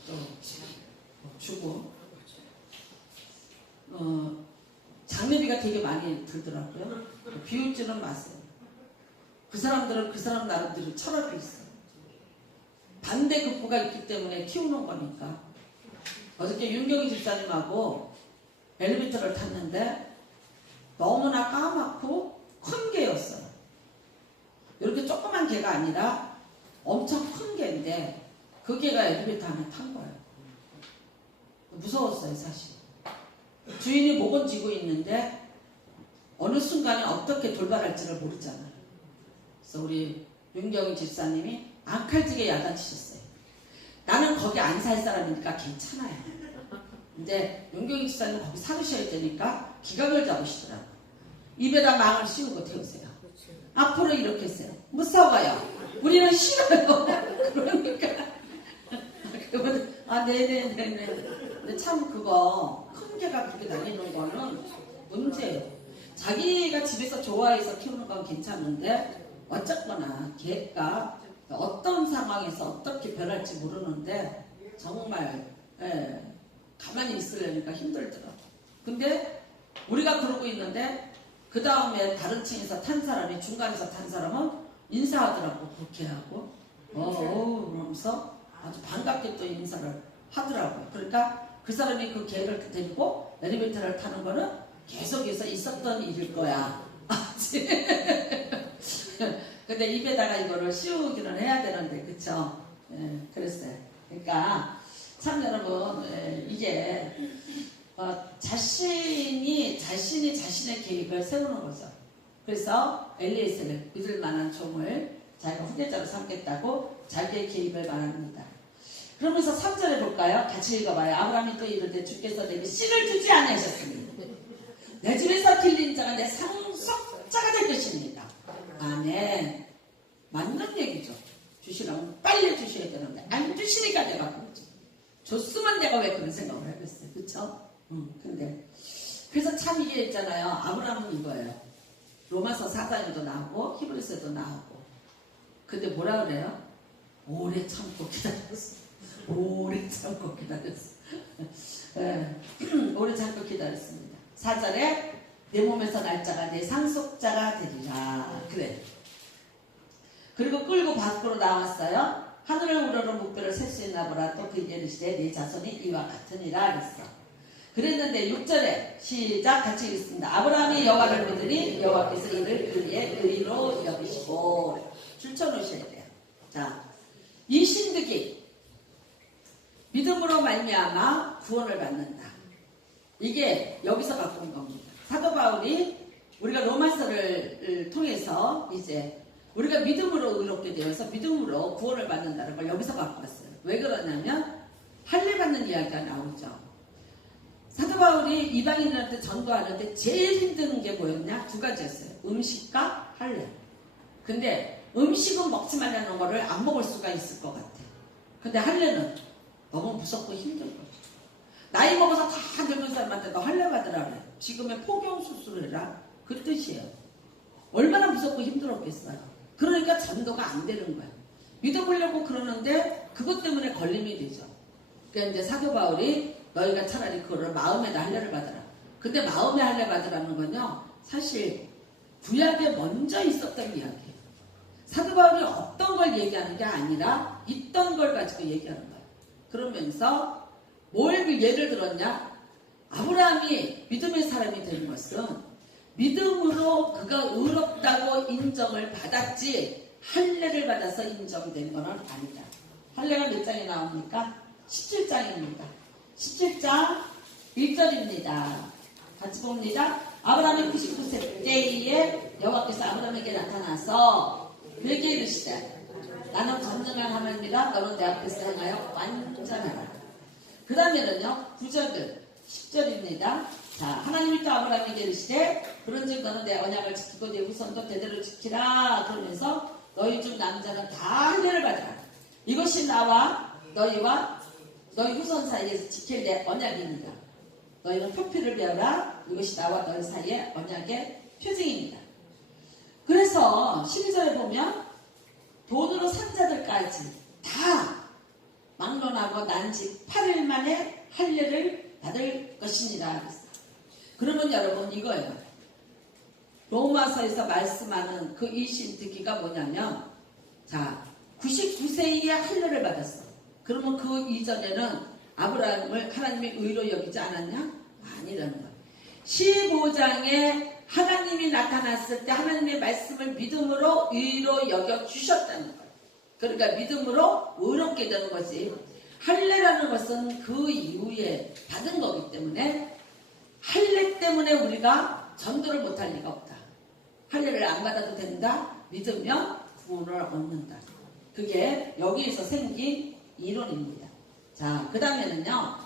또 주고 장례비가 되게 많이 들더라고요. 비웃지는 마세요. 그 사람들은 그 사람 나름대로 철학이 있어요. 반대 급부가 있기 때문에 키우는 거니까. 어저께 윤경희 집사님하고 엘리베이터를 탔는데 너무나 까맣고 큰 개였어요. 이렇게 조그만 개가 아니라 엄청 큰 개인데 그 개가 엘리베이터 안에 탄 거예요. 무서웠어요, 사실. 주인이 목은 쥐고 있는데 어느 순간에 어떻게 돌발할지를 모르잖아요. 그래서 우리 윤경희 집사님이 앙칼지게 야단치셨어요. 나는 거기 안 살 사람이니까 괜찮아요. 근데 윤경희 집사님은 거기 살으셔야 되니까 기각을 잡으시더라고요. 입에다 망을 씌우고 태우세요. 앞으로 이렇게 했어요. 무서워요. 우리는 싫어요. 그러니까 그분 네네네네. 근데 참 그거 큰 개가 그렇게 다니는 거는 문제예요. 자기가 집에서 좋아해서 키우는 건 괜찮은데 어쨌거나 개가 어떤 상황에서 어떻게 변할지 모르는데 정말 가만히 있으려니까 힘들더라고요. 근데 우리가 그러고 있는데 그 다음에 다른 층에서 탄 사람이 중간에서 탄 사람은 인사하더라고. 그렇게 하고 그러면서 아주 반갑게 또 인사를 하더라고요. 그러니까 그 사람이 그 계획을 데리고 엘리베이터를 타는 거는 계속해서 있었던 일일 거야. 근데 입에다가 이거를 씌우기는 해야 되는데, 그쵸? 예, 그랬어요. 그러니까 참 여러분, 이게 자신이 자신의 계획을 세우는 거죠. 그래서 엘리에셀을 믿을 만한 종을 자기가 후계자로 삼겠다고 자기의 계획을 말합니다. 그러면서 3절에 볼까요? 같이 읽어봐요. 아브라함이 또 이르되 주께서 내게 씨를 주지 아니하셨으니 내 집에서 길린 자가 내 상속자가 될 것입니다. 아멘. 맞는 얘기죠. 주시라면 빨리 주셔야 되는데 안 주시니까 내가 그러지. 줬으면 내가 왜 그런 생각을 하겠어요. 그쵸? 근데 그래서 참 이게 있잖아요. 아브라함은 이거예요. 로마서 4장에도 나오고 히브리서에도 나오고. 근데 뭐라 그래요? 오래 참고 기다렸어. 오래 참고 기다렸어. 오래 참고 기다렸습니다. 4절에 내 몸에서 날짜가 내 상속자가 되리라. 그래. 그리고 끌고 밖으로 나왔어요. 하늘을 우러러 목표를 셀 수 있나 보라. 또 그에게 이르시되 네 자손이 이와 같으니라 그랬어. 그랬는데 6절에 시작 같이 읽겠습니다. 아브라함이 여호와를 믿으니 여호와께서 이를 그의 의로 여기시고 줄쳐놓으셔야 돼요. 자, 이 신득이 믿음으로 말미암아 구원을 받는다. 이게 여기서 갖고 온 겁니다. 사도 바울이 우리가 로마서를 통해서 이제 우리가 믿음으로 의롭게 되어서 믿음으로 구원을 받는다는 걸 여기서 갖고 왔어요. 왜 그러냐면 할례 받는 이야기가 나오죠. 사도 바울이 이방인들한테 전도하는데 제일 힘든 게 뭐였냐? 두 가지였어요. 음식과 할례. 근데 음식은 먹지 말라는 거를 안 먹을 수가 있을 것 같아. 근데 할례는 너무 무섭고 힘든 거죠. 나이 먹어서 다 늙은 사람한테 너 할례 받으라 그래. 지금의 포경 수술해라. 그 뜻이에요. 얼마나 무섭고 힘들었겠어요. 그러니까 전도가 안 되는 거야. 믿어보려고 그러는데 그것 때문에 걸림이 되죠. 그러니까 이제 사도 바울이 너희가 차라리 그거를 마음에다 할례를 받으라. 근데 마음에 할례 받으라는 건요. 사실 구약에 먼저 있었던 이야기예요. 사도 바울이 없던 걸 얘기하는 게 아니라 있던 걸 가지고 얘기하는 거예요. 그러면서 뭘 예를 들었냐? 아브라함이 믿음의 사람이 된 것은 믿음으로 그가 의롭다고 인정을 받았지 할례를 받아서 인정된 것은 아니다. 할례가 몇 장에 나옵니까? 17장입니다. 17장 1절입니다. 같이 봅니다. 아브라함이 99세 때에 여호와께서 아브라함에게 나타나서 그에게 이르시되 나는 전능한 하나님이라 너는 내 앞에서 행하여 완전하라. 그 다음에는요 9절들 10절입니다. 자, 하나님이 또 아브라함에게 이르시되 그런즉 너는 내 언약을 지키고 내 후손도 대대로 지키라. 그러면서 너희 중 남자는 다 할례를 받으라. 이것이 나와 너희와 너희 후손 사이에서 지킬 내 언약입니다. 너희는 표피를 배워라. 이것이 나와 너희 사이의 언약의 표징입니다. 그래서 12절에 보면 돈으로 산 자들까지 다 막론하고 난지 8일 만에 할례를 받을 것이니라. 그러면 여러분 이거예요. 로마서에서 말씀하는 그 이 신특기가 뭐냐면 자 99세에 할례를 받았어. 그러면 그 이전에는 아브라함을 하나님이 의로 여기지 않았냐? 아니라는 거예요. 15장에 하나님이 나타났을 때 하나님의 말씀을 믿음으로 의로 여겨 주셨다는 거예요. 그러니까 믿음으로 의롭게 되는 거지. 할례라는 것은 그 이후에 받은 거기 때문에 할례 때문에 우리가 전도를 못할 리가 없다. 할례를 안 받아도 된다. 믿으면 구원을 얻는다. 그게 여기에서 생긴 이론입니다. 자, 그 다음에는요.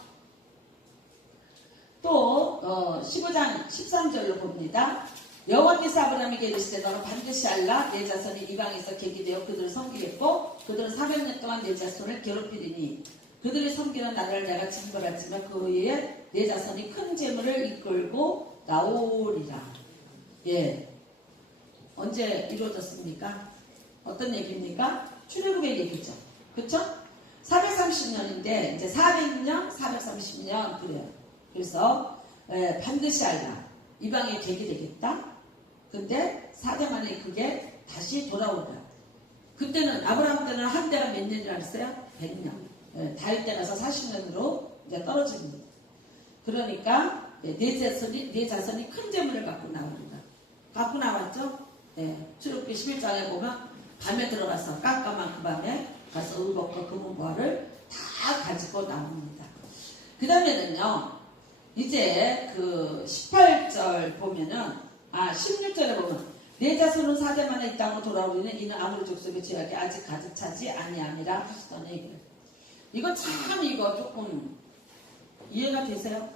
또 15장 13절로 봅니다. 여호와께서 아브라함에게 이르시되 너는 반드시 알라. 내 자손이 이방에서 계기되어 그들을 섬기겠고 그들은 400년 동안 내 자손을 괴롭히리니 그들이 섬기는 나라를 내가 징벌하지만 그 후에 내 자손이 큰 재물을 이끌고 나오리라. 예, 언제 이루어졌습니까? 어떤 얘기입니까? 출애굽의 얘기죠. 그렇죠? 430년인데 이제 400년, 430년 그래요. 그래서 반드시 알라. 이방의 객이 되겠다. 근데 4대 만에 그게 다시 돌아오라. 그때는 아브라함 때는 한 대가 몇 년이라 했어요? 100년. 다윗 때 가서 40년으로 이제 떨어집니다. 그러니까 네 자손이 큰 재물을 갖고 나옵니다. 갖고 나왔죠? 출애굽기 11장에 보면 밤에 들어가서 깜깜한 그 밤에 가서 의복과 금은보화를 다 가지고 나옵니다. 그 다음에는요, 이제 그 18절 보면은, 16절에 보면, 내 자손은 4대 만에 이 땅으로 돌아오리는 이는 아무리 족속의 죄악이 아직 가득 차지 아니함이라 하시더니, 이거 참 이거 조금 이해가 되세요?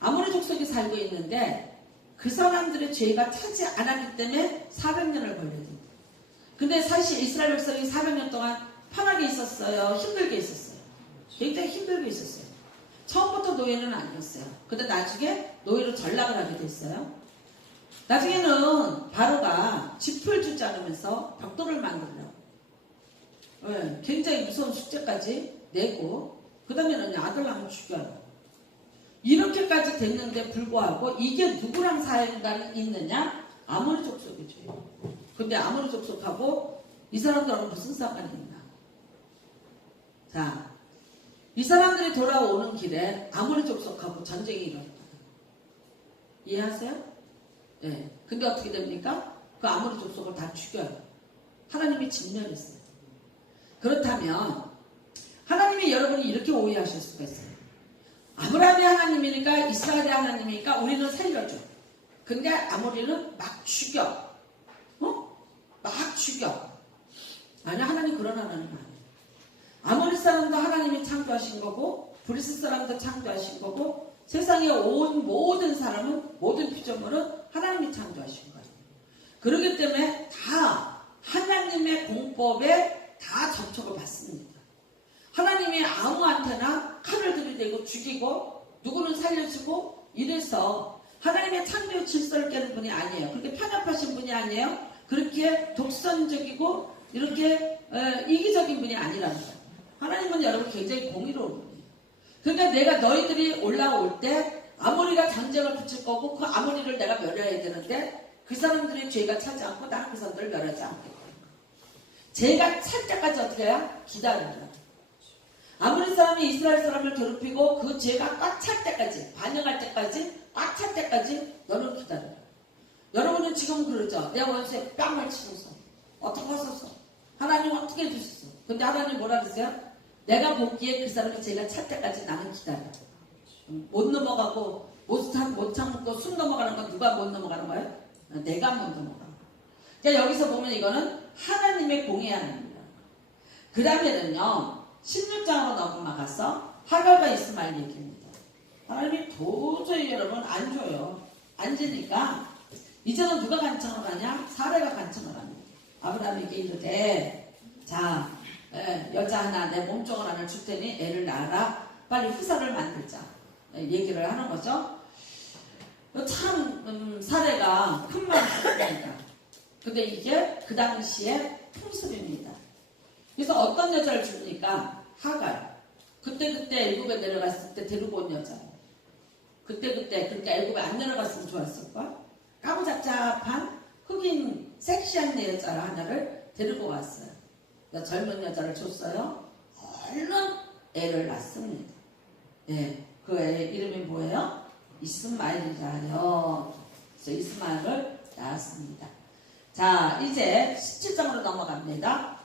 아무리 족속이 살고 있는데 그 사람들의 죄가 차지 않았기 때문에 400년을 걸려야 됩니다. 근데 사실 이스라엘 백성이 400년 동안 편하게 있었어요? 힘들게 있었어요? 굉장히 힘들게 있었어요. 처음부터 노예는 아니었어요. 근데 나중에 노예로 전락을 하게 됐어요. 나중에는 바로가 짚을 주지 않으면서 벽돌을 만들려고 굉장히 무서운 숙제까지 내고 그 다음에는 아들랑을 죽여요. 이렇게까지 됐는데 불구하고 이게 누구랑 사이가 있느냐? 아모리 족속의 죄예요. 근데 아모리 족속하고 이 사람들하고 무슨 상관이 있나? 자, 이 사람들이 돌아오는 길에 아모리 족속하고 전쟁이 일어났다. 이해하세요? 네. 근데 어떻게 됩니까? 그 아모리 족속을 다 죽여요. 하나님이 진멸했어요. 그렇다면 하나님이 여러분이 이렇게 오해하실 수가 있어요. 아브라함의 하나님이니까 이스라엘의 하나님이니까 우리는 살려줘. 근데 아모리는 막 죽여. 막 죽여. 아니, 하나님 그런 하나님 아니에요. 아모리 사람도 하나님이 창조하신 거고 브리스 사람도 창조하신 거고 세상에 온 모든 사람은 모든 피조물은 하나님이 창조하신 거예요. 그렇기 때문에 다 하나님의 공법에 다 접촉을 받습니다. 하나님이 아무한테나 칼을 들이대고 죽이고 누구는 살려주고 이래서 하나님의 창조의 질서를 깨는 분이 아니에요. 그렇게 편협하신 분이 아니에요. 그렇게 독선적이고 이렇게 이기적인 분이 아니라는 거예요. 하나님은 여러분 굉장히 공의로운 분이에요. 그러니까 내가 너희들이 올라올 때 아모리가 전쟁을 붙일 거고 그 아모리를 내가 멸해야 되는데 그 사람들의 죄가 차지 않고 나는 그 사람들을 멸하지 않겠다. 죄가 찰 때까지 어떻게 해요? 기다려요. 아무리 사람이 이스라엘 사람을 괴롭히고 그 죄가 꽉 찰 때까지, 반영할 때까지, 꽉 찰 때까지 너는 기다려. 여러분은 지금 그러죠. 내 원수에 뺨을 치셔서 어떻게 하소서. 하나님 어떻게 해주셨어. 근데 하나님 뭐라 그러세요? 내가 보기에 그 사람이 죄가 찰 때까지 나는 기다려. 못 넘어가고 못 참고 숨 넘어가는 건 누가 못 넘어가는 거예요? 내가 못 넘어가는 거예요. 그러니까 여기서 보면 이거는 하나님의 공의 하나님이에요. 그 다음에는요. 16장으로 넘어가서 하갈과 이스마엘 얘기입니다. 하나님이 도저히 여러분 안 줘요. 안 주니까 이제는 누가 간청을 하냐? 사례가 간청을 합니다. 아브라함에게 이르되 자 여자 하나 내 몸종을 하나 줄 테니 애를 낳아라. 빨리 후사를 만들자. 얘기를 하는 거죠. 참 사례가 큰 마음이 큽니다. 근데 이게 그 당시의 풍습입니다. 그래서 어떤 여자를 줍니까? 하갈. 그때 애굽에 내려갔을 때 데리고 온 여자예요. 그때 그러니까 애굽에 안 내려갔으면 좋았을 거야. 까무잡잡한 흑인 섹시한 여자 하나를 데리고 왔어요. 젊은 여자를 줬어요. 얼른 애를 낳습니다. 예, 그 애 이름이 뭐예요? 이스마엘이라요. 그래서 이스마엘을 낳았습니다. 자, 이제 17장으로 넘어갑니다.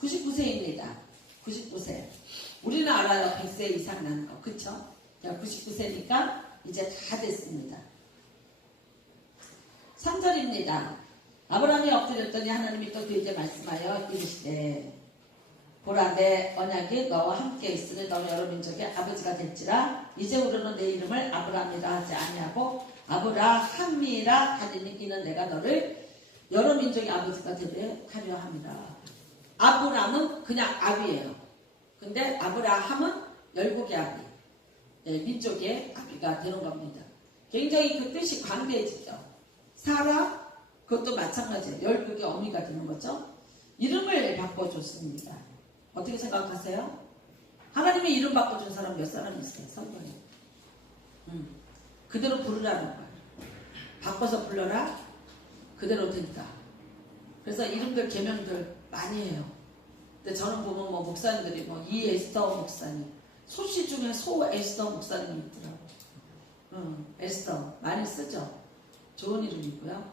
99세입니다. 99세. 우리는 알아요. 100세 이상 난 거. 그쵸? 99세니까 이제 다 됐습니다. 3절입니다. 아브라함이 엎드렸더니 하나님이 또 그에게 말씀하여 이르시되 보라 내 언약이 너와 함께 있으니 너는 여러 민족의 아버지가 될지라 이제 우리는 내 이름을 아브라함이라 하지 아니하고 아브라함이라 하리니 이는 내가 너를 여러 민족의 아버지가 되게 하려 함이라. 아브람은 그냥 아비예요. 근데 아브라함은 열국의 아비, 민족의 아비가 되는 겁니다. 굉장히 그 뜻이 광대해지죠. 사라 그것도 마찬가지예요. 열국의 어미가 되는 거죠. 이름을 바꿔줬습니다. 어떻게 생각하세요? 하나님의 이름 바꿔준 사람 몇 사람 있어요? 성경에. 그대로 부르라는 거야. 바꿔서 불러라. 그대로 된다. 그래서 이름들 개명들 많이 해요. 근데 저는 보면 뭐 목사님들이 뭐 이에스더 목사님, 소씨 중에 소에스더 목사님이 있더라고. 에스더 많이 쓰죠. 좋은 이름이고요.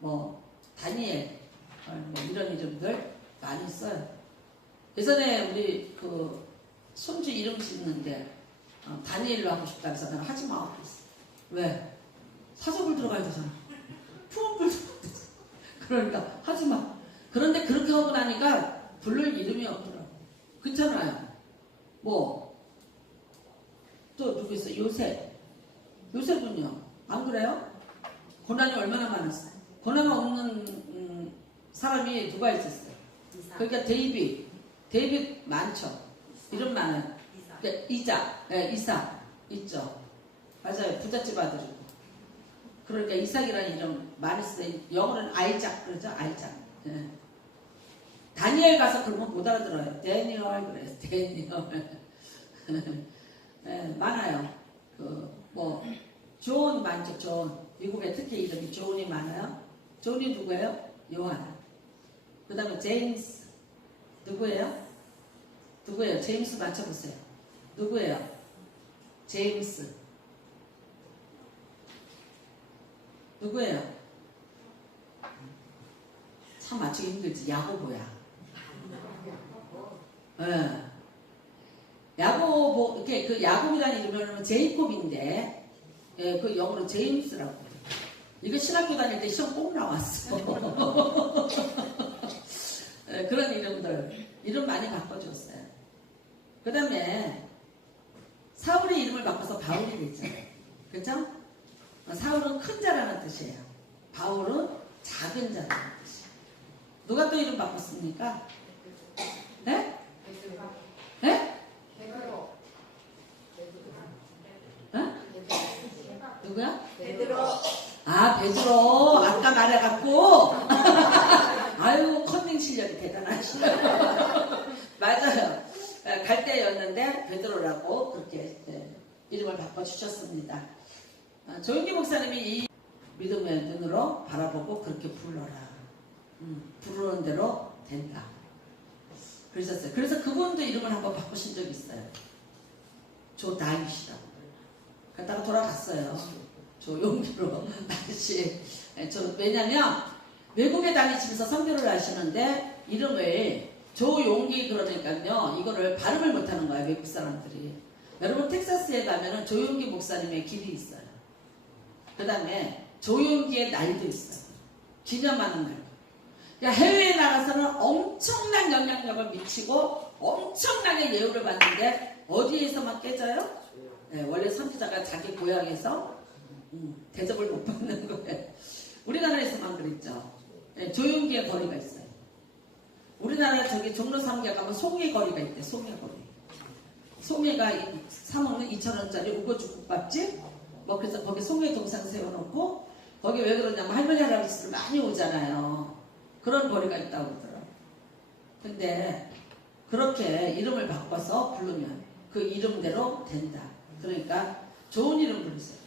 뭐 다니엘 뭐 이런 이름들 많이 써요. 예전에 우리 그 손주 이름 짓는데 다니엘로 하고 싶다 해서 내가 하지 마 하고 있어. 왜? 사족을 들어가야 되잖아. 푸른불 그러니까 하지 마. 그런데 그렇게 하고 나니까 부를 이름이 없더라고. 그렇잖아요. 뭐 또 누구 있어? 요셉은요? 안 그래요? 고난이 얼마나 많았어요? 고난 없는 사람이 누가 있었어요? 그러니까 데이빗 많죠. 이름 많아요. 이삭 있죠. 맞아요. 부잣집 아들이고. 그러니까 이삭이라는 이름 많이 쓰요. 영어로는 아이작 그러죠. 아이작. 예. 다니엘 가서 그러면 못 알아들어요. 데니얼 그래요. 데니얼. 예, 많아요. 뭐 존 많죠. 존. 미국에 특히 이름이 존이 많아요. 존이 누구예요? 요한. 그 다음에 제임스. 누구예요? 제임스 맞춰보세요. 누구예요? 제임스. 누구예요? 참 맞추기 힘들지. 야고보야. 예. 야고보, 이렇게 그 야곱이라는 이름은 제이콥인데, 예, 그 영어로 제임스라고. 이거 신학교 다닐 때 시험 꼭 나왔어. 예, 그런 이름 많이 바꿔줬어요. 그 다음에 사울의 이름을 바꿔서 바울이 됐잖아요. 그죠? 사울은 큰 자라는 뜻이에요. 바울은 작은 자라는 뜻이에요. 누가 또 이름 바꿨습니까? 네? 네? 네? 누구야? 베드로. 아, 베드로. 아까 말해갖고. 아유, 컨닝 실력이 대단하시네요. 맞아요. 갈 때였는데 베드로라고 그렇게 이름을 바꿔주셨습니다. 조용기 목사님이 이 믿음의 눈으로 바라보고 그렇게 불러라. 부르는 대로 된다. 그러셨어요. 그래서 그분도 이름을 한번 바꾸신 적이 있어요. 조다윗이라고. 갔다가 돌아갔어요. 조용기로 다시. 왜냐면 외국에 다니시면서 선교를 하시는데 이름을 조용기 그러니까요. 이거를 발음을 못하는 거예요. 외국 사람들이. 여러분 텍사스에 가면은 조용기 목사님의 길이 있어요. 그 다음에 조용기의 날도 있어요. 기념하는 날. 그러니까 해외에 나가서는 엄청난 영향력을 미치고 엄청나게 예우를 받는데 어디에서만 깨져요? 네, 원래 선지자가 자기 고향에서 대접을 못 받는 거예요. 우리나라에서만 그랬죠. 네, 조용기의 거리가 있어요. 우리나라 저기 종로 3개 가면 송이 거리가 있대. 송이 거리. 송이가 사먹는 2,000원짜리 우거죽국밥집. 뭐 그래서 거기 송이 동상 세워놓고 거기 왜 그러냐면 할머니 할아버지들 많이 오잖아요. 그런 거리가 있다고 그러더라고요. 근데 그렇게 이름을 바꿔서 부르면 그 이름대로 된다. 그러니까 좋은 이름 부르세요.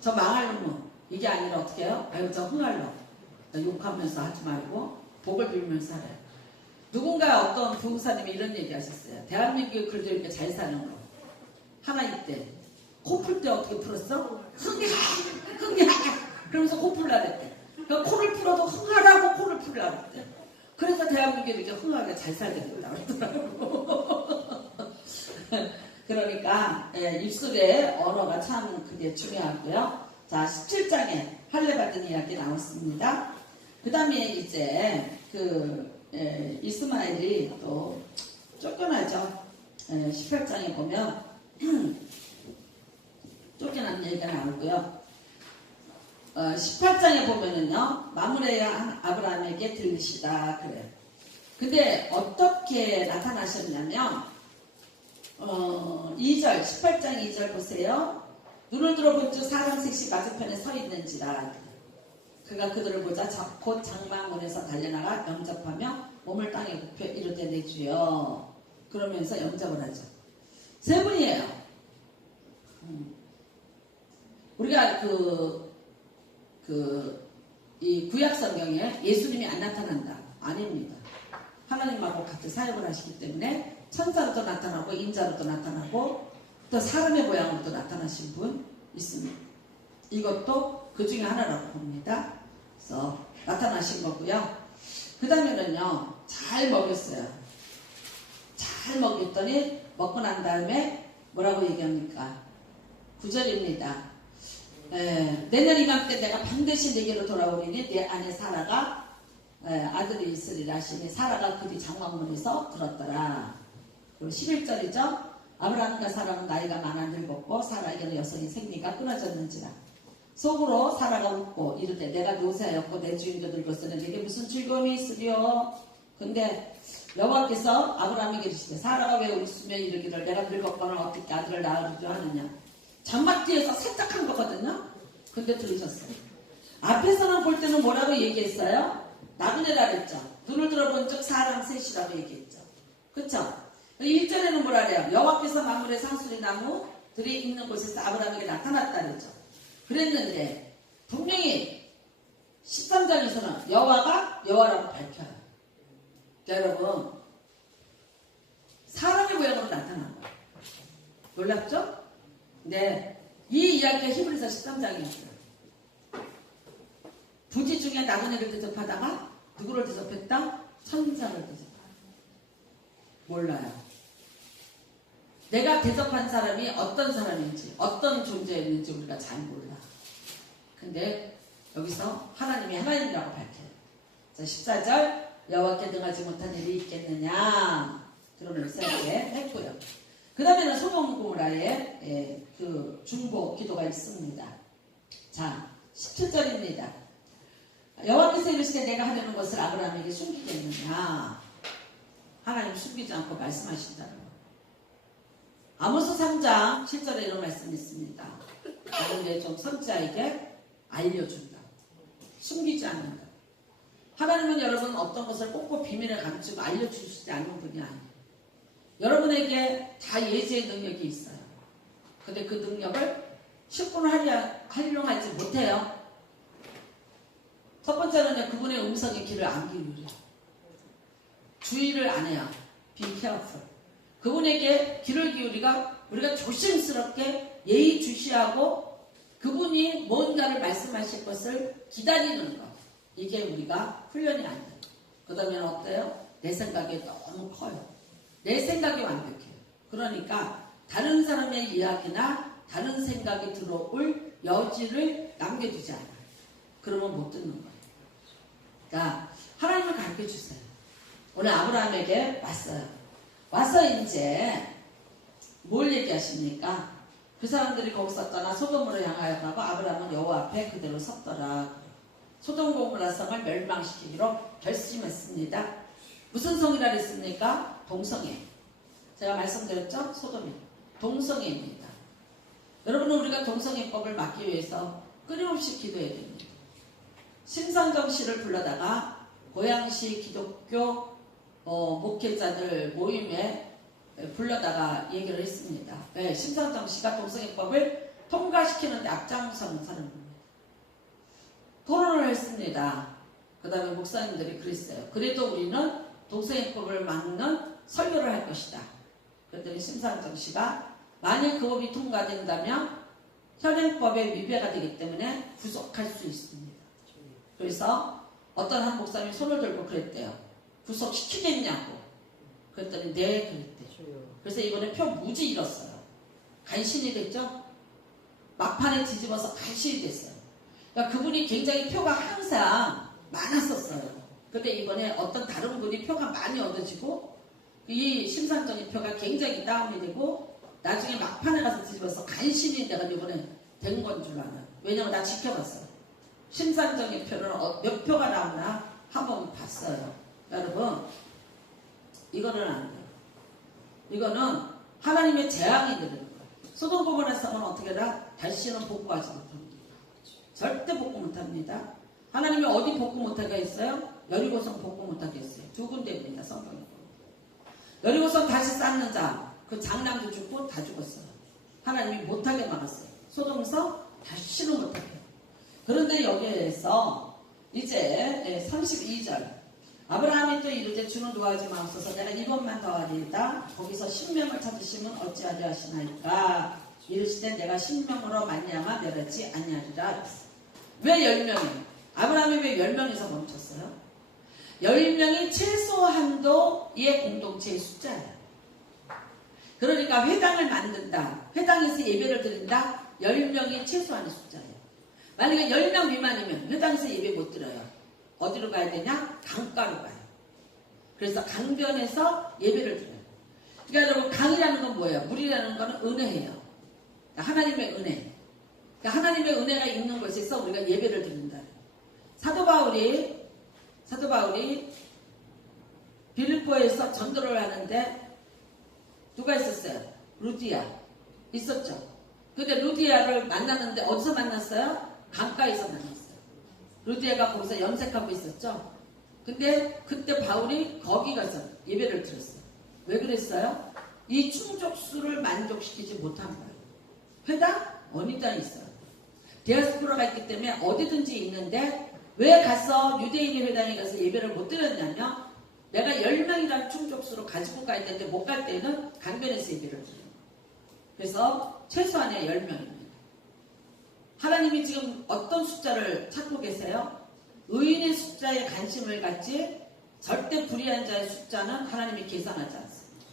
저 망할 놈은 이게 아니라 어떻게 해요? 아유 저 흥할 놈. 욕하면서 하지 말고 복을 빌면서 하래요. 누군가 어떤 부흥사님이 이런 얘기 하셨어요. 대한민국에 그래도 이렇게 잘 사는 거. 하나 이때 코 풀 때 어떻게 풀었어? 흥야 그러면서 코 풀라 그랬대. 그러니까 코를 풀어도 흥하라고 코를 풀라 그랬대. 그래서 대한민국에 이렇게 흥하게 잘 살게 된다고 그러더라고. 그러니까 입술의 언어가 참 그게 중요하고요. 자 17장에 할례 받은 이야기 나왔습니다. 그 다음에 이제 이스마엘이 또 쫓겨나죠. 18장에 보면 쫓겨난 얘기가 나오고요. 18장에 보면은요, 마므레야 아브라함에게 들리시다 그래요. 근데 어떻게 나타나셨냐면 2절 18장 2절 보세요. 눈을 들어본 즉 사람 셋이 맞은편에 서 있는지라. 그가 그들을 보자 곧 장막문에서 달려나가 영접하며 몸을 땅에 굽혀 이르되 내 주여. 그러면서 영접을 하죠. 세 분이에요. 우리가 이 구약 성경에 예수님이 안 나타난다. 아닙니다. 하나님하고 같이 사역을 하시기 때문에 천사로도 나타나고 인자로도 나타나고 또 사람의 모양으로도 나타나신 분 있습니다. 이것도 그 중에 하나라고 봅니다. 그래서 나타나신 거고요. 그 다음에는요, 잘 먹였어요. 잘 먹였더니 먹고 난 다음에 뭐라고 얘기합니까? 9절입니다. 내년 이맘때 내가 반드시 내게로 돌아오리니 내 안에 사라가 아들이 있으리라 하시니 사라가 그리 장막문에서 들었더라. 그리고 11절이죠. 아브라함과 사라는 나이가 많아 늙었고 사라에게는 여성이 생리가 끊어졌는지라. 속으로 사라가 웃고 이르되 내가 노쇠하였고 내 주인도 늙었으니 내게 무슨 즐거움이 있으리요. 근데 여호와께서 아브라함에게 이르시되 사라가 왜 웃으며 이르기를 내가 늙었거늘 어떻게 아들을 낳으리려 하느냐. 장막 뒤에서 살짝 한 거거든요. 근데 들으셨어요. 앞에서는 볼 때는 뭐라고 얘기했어요? 나그네라 그랬죠. 눈을 들어본 적 사람 셋이라고 얘기했죠. 그쵸? 1절에는 뭐라 그래요? 여호와께서 만물의 상수리 나무들이 있는 곳에서 아브라함에게 나타났다 그랬죠. 그랬는데 분명히 13장에서는 여호와가 여호와라고 밝혀요. 여러분, 사람의 모양으로 나타난 거예요. 놀랍죠? 네, 이 이야기가 히브리서 13장이었어요. 부지 중에 나그네를 대접하다가 누구를 대접했다? 천사를 대접하다. 몰라요. 내가 대접한 사람이 어떤 사람인지 어떤 존재였는지 우리가 잘 몰라. 근데 여기서 하나님이 하나님이라고 밝혀요. 자, 14절 여호와께 등하지 못한 일이 있겠느냐 그러면서 이렇게 했고요. 그 다음에는 소돔 고모라의 그 중보 기도가 있습니다. 자, 17절입니다. 여호와께서 이르시되 내가 하려는 것을 아브라함에게 숨기겠느냐. 하나님 숨기지 않고 말씀하신다는 거. 아모스 3장 7절에 이런 말씀이 있습니다. 나는 내 종 선지자에게 알려준다. 숨기지 않는다. 하나님은 여러분 어떤 것을 꼭꼭 비밀을 감추고 알려주시지 않는 분이 아니에요. 여러분에게 다 예지의 능력이 있어요. 근데 그 능력을 실천을 활용하지 못해요. 첫 번째는 그분의 음성의 귀를 안 기울여요. 주의를 안 해요. Be careful. 그분에게 귀를 기울이가 우리가 조심스럽게 예의주시하고 그분이 뭔가를 말씀하실 것을 기다리는 것. 이게 우리가 훈련이 안 돼요. 그 다음에 어때요? 내 생각이 너무 커요. 내 생각이 완벽해요. 그러니까 다른 사람의 이야기나 다른 생각이 들어올 여지를 남겨두지 않아요. 그러면 못 듣는 거예요. 자, 하나님을 가르쳐 주세요. 오늘 아브라함에게 왔어요. 와서 이제 뭘 얘기하십니까? 그 사람들이 거기서 떠나 소돔으로 향하여 가고 아브라함은 여호와 앞에 그대로 섰더라. 소돔 고모라 성을 멸망시키기로 결심했습니다. 무슨 성이라 그랬습니까? 동성애. 제가 말씀드렸죠? 소돔이 동성애입니다. 여러분은 우리가 동성애법을 막기 위해서 끊임없이 기도해야 됩니다. 심상정 씨를 불러다가 고양시 기독교 목회자들 모임에 불러다가 얘기를 했습니다. 네, 심상정 씨가 동성애법을 통과시키는데 앞장서는 사람입니다. 토론을 했습니다. 그 다음에 목사님들이 그랬어요. 그래도 우리는 동성애법을 막는 설교를 할 것이다. 그랬더니 심상정 씨가 만일 그 법이 통과된다면 현행법에 위배가 되기 때문에 구속할 수 있습니다. 그래서 어떤 한 목사님이 손을 들고 그랬대요. 구속시키겠냐고. 그랬더니 네 그랬대요. 그래서 이번에 표 무지 잃었어요. 간신히 됐죠? 막판에 뒤집어서 간신히 됐어요. 그러니까 그분이 굉장히 표가 항상 많았었어요. 근데 이번에 어떤 다른 분이 표가 많이 얻어지고 이 심상정의 표가 굉장히 다운이 되고 나중에 막판에 가서 뒤집어서 간신히 내가 이번에 된 건 줄 알아요. 왜냐면 나 지켜봤어요. 심상정의 표는 몇 표가 나오나 한번 봤어요. 여러분, 이거는 안 돼요. 이거는 하나님의 재앙이 되는 거예요. 소돔 고모라 성은 어떻게 하다? 다시는 복구하지 못합니다. 절대 복구 못합니다. 하나님이 어디 복구 못하게 했어요? 여리고성 복구 못하게 했어요. 두 군데입니다. 성경에. 여리고성 다시 쌓는 자, 그 장남도 죽고 다 죽었어요. 하나님이 못하게 막았어요. 소돔서 다시는 못할게요. 그런데 여기에서 이제 32절 아브라함이 또 이르되 주는 노하지 마옵소서 내가 이번만 더하리이다. 거기서 10명을 찾으시면 어찌하려 하시나이까. 이르시되 내가 10명으로 말미암아 멸하지 아니하리라. 왜 10명이에요? 아브라함이 왜 10명에서 멈췄어요? 10명이 최소한도의 공동체의 숫자예요. 그러니까 회당을 만든다. 회당에서 예배를 드린다. 10명이 최소한의 숫자예요. 만약에 10명 미만이면 회당에서 예배 못 드려요. 어디로 가야 되냐? 강가로 가요. 그래서 강변에서 예배를 드려요. 그러니까 여러분 강이라는 건 뭐예요? 물이라는 건 은혜예요. 그러니까 하나님의 은혜. 그러니까 하나님의 은혜가 있는 곳에서 우리가 예배를 드린다. 사도 바울이 빌립보에서 전도를 하는데 누가 있었어요? 루디아 있었죠. 근데 루디아를 만났는데 어디서 만났어요? 강가에서 만났어요. 루디아가 거기서 염색하고 있었죠. 근데 그때 바울이 거기 가서 예배를 드렸어요. 왜 그랬어요? 이 충족수를 만족시키지 못한 거예요. 회당? 어디다 있어요. 디아스포라가 있기 때문에 어디든지 있는데 왜 가서 유대인의 회당에 가서 예배를 못 드렸냐면 내가 10명이라는 충족수로 가지고 가야 되는데 못 갈 때는 강변에서 예배를 드려요. 그래서 최소한의 10명입니다. 하나님이 지금 어떤 숫자를 찾고 계세요? 의인의 숫자에 관심을 갖지 절대 불의한 자의 숫자는 하나님이 계산하지 않습니다.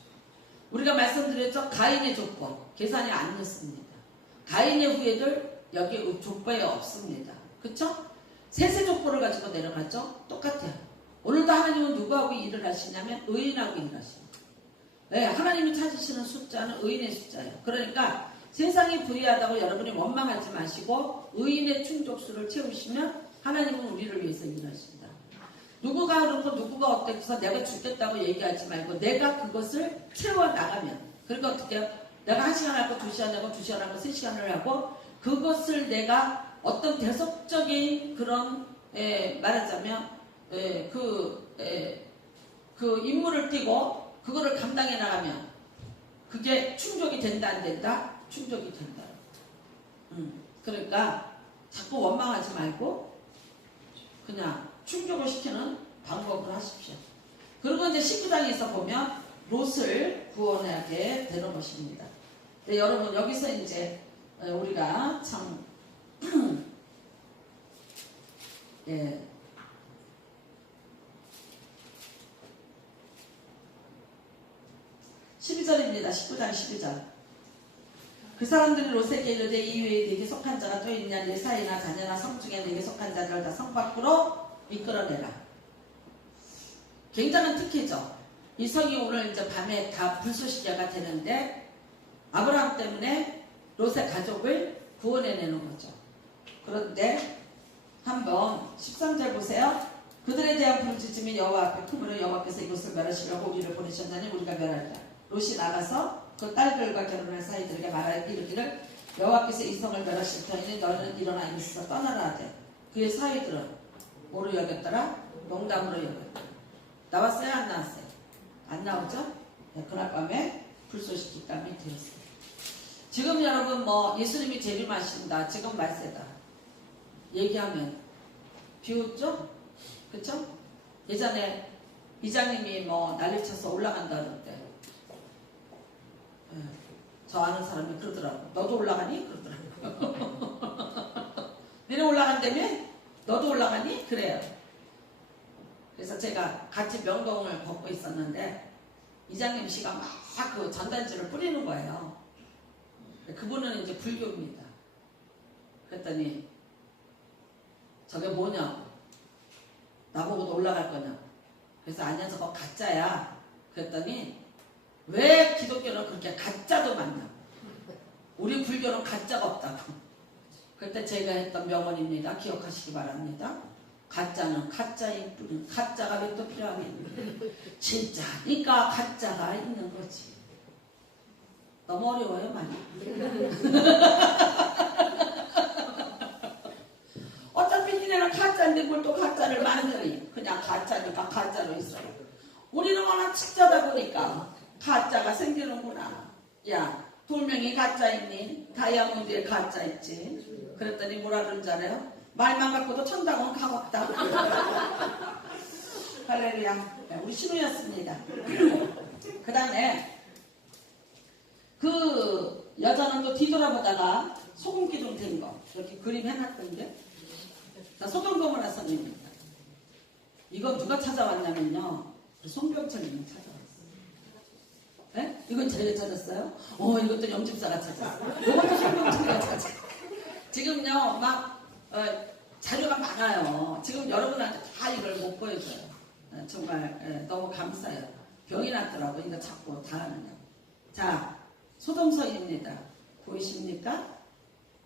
우리가 말씀드렸죠? 가인의 족보 계산이 안 됐습니다. 가인의 후예들 여기 족보에 없습니다. 그쵸? 셋의 족보를 가지고 내려갔죠? 똑같아요. 오늘도 하나님은 누구하고 일을 하시냐면 의인하고 일을 하십니다. 네, 하나님이 찾으시는 숫자는 의인의 숫자예요. 그러니까 세상이 불의하다고 여러분이 원망하지 마시고 의인의 충족수를 채우시면 하나님은 우리를 위해서 일하십니다. 누구가 그렇고 누구가 어때서 내가 죽겠다고 얘기하지 말고 내가 그것을 채워나가면 그러니까 어떻게 해요? 내가 1시간 하고 2시간 하고 2시간 하고 3시간을 하고 그것을 내가 어떤 대속적인 그런 말하자면 그 임무를 띠고 그거를 감당해 나가면 그게 충족이 된다 안 된다? 충족이 된다. 그러니까 자꾸 원망하지 말고 그냥 충족을 시키는 방법으로 하십시오. 그리고 이제 19장에서 보면 롯을 구원하게 되는 것입니다. 네, 여러분 여기서 이제 우리가 참 12절입니다. 19장 12절. 그 사람들이 롯에게 이르되 이외에 네게 속한 자가 또 있냐 네 사이나 자녀나 성 중에 네게 속한 자들을 다 성 밖으로 이끌어내라. 굉장한 특혜죠. 이 성이 오늘 이제 밤에 다 불쏘시개가 되는데 아브라함 때문에 롯의 가족을 구원해내는 거죠. 그런데 한번 13절 보세요. 그들에 대한 부르짖음이 여호와 앞에 크므로 여호와께서 이곳을 멸하시려고 우리를 보내셨나니 우리가 멸하리라. 롯이 나가서 그 딸들과 결혼할 사이들에게 말하여 이르기를 여호와께서 이 성을 멸하실 터이니 너희는 일어나 이곳에서 떠나라 하되 그의 사이들은 뭐로 여겼더라? 농담으로 여겼더라. 나왔어요? 안 나왔어요? 안 나오죠? 네, 그날 밤에 불쏘시개감이 되었어요. 지금 여러분 뭐 예수님이 재림하신다 지금 말세다 얘기하면 비웃죠? 그쵸? 예전에 이장님이 뭐 난리쳐서 올라간다는데 저 아는 사람이 그러더라고. 너도 올라가니? 그러더라고. 너네 올라간다며? 너도 올라가니? 그래요. 그래서 제가 같이 명동을 걷고 있었는데 이장님 씨가 막 그 전단지를 뿌리는 거예요. 그분은 이제 불교입니다. 그랬더니 저게 뭐냐고 나보고도 올라갈 거냐고. 그래서 아니야 저거 가짜야. 그랬더니 왜 기독교는 그렇게 가짜도 많냐고. 우리 불교는 가짜가 없다고. 그때 제가 했던 명언입니다. 기억하시기 바랍니다. 가짜는 가짜일 뿐인 가짜가 왜 또 필요하겠냐. 진짜니까 가짜가 있는 거지. 너무 어려워요 많이. 어차피 니네는 가짜인데 뭘 또 가짜를 만드니. 그냥 가짜니까 가짜로 있어요. 우리는 워낙 진짜다 보니까 가짜가 생기는구나. 야 돌멩이 가짜 있니? 다이아몬드에 가짜 있지. 그랬더니 뭐라 그런 줄 알아요? 말만 갖고도 천당은 가봤다. 할렐루야. 우리 신우였습니다. 그 다음에 그 여자는 또 뒤돌아보다가 소금 기둥 된 거 이렇게 그림 해놨던데, 자, 소돔 고모라 선입니다. 이거 누가 찾아왔냐면요, 송병철님이 찾아왔어요. 네? 이건 제가 찾았어요? 이것도 영집사가 찾았어요. 이것도 송병철이가 찾았어요. 지금요 막 자료가 많아요. 지금 여러분한테 다 이걸 못 보여줘요. 정말 너무 감사해요. 병이 났더라고 이거 찾고 다 하느냐고. 자, 소돔서입니다. 보이십니까?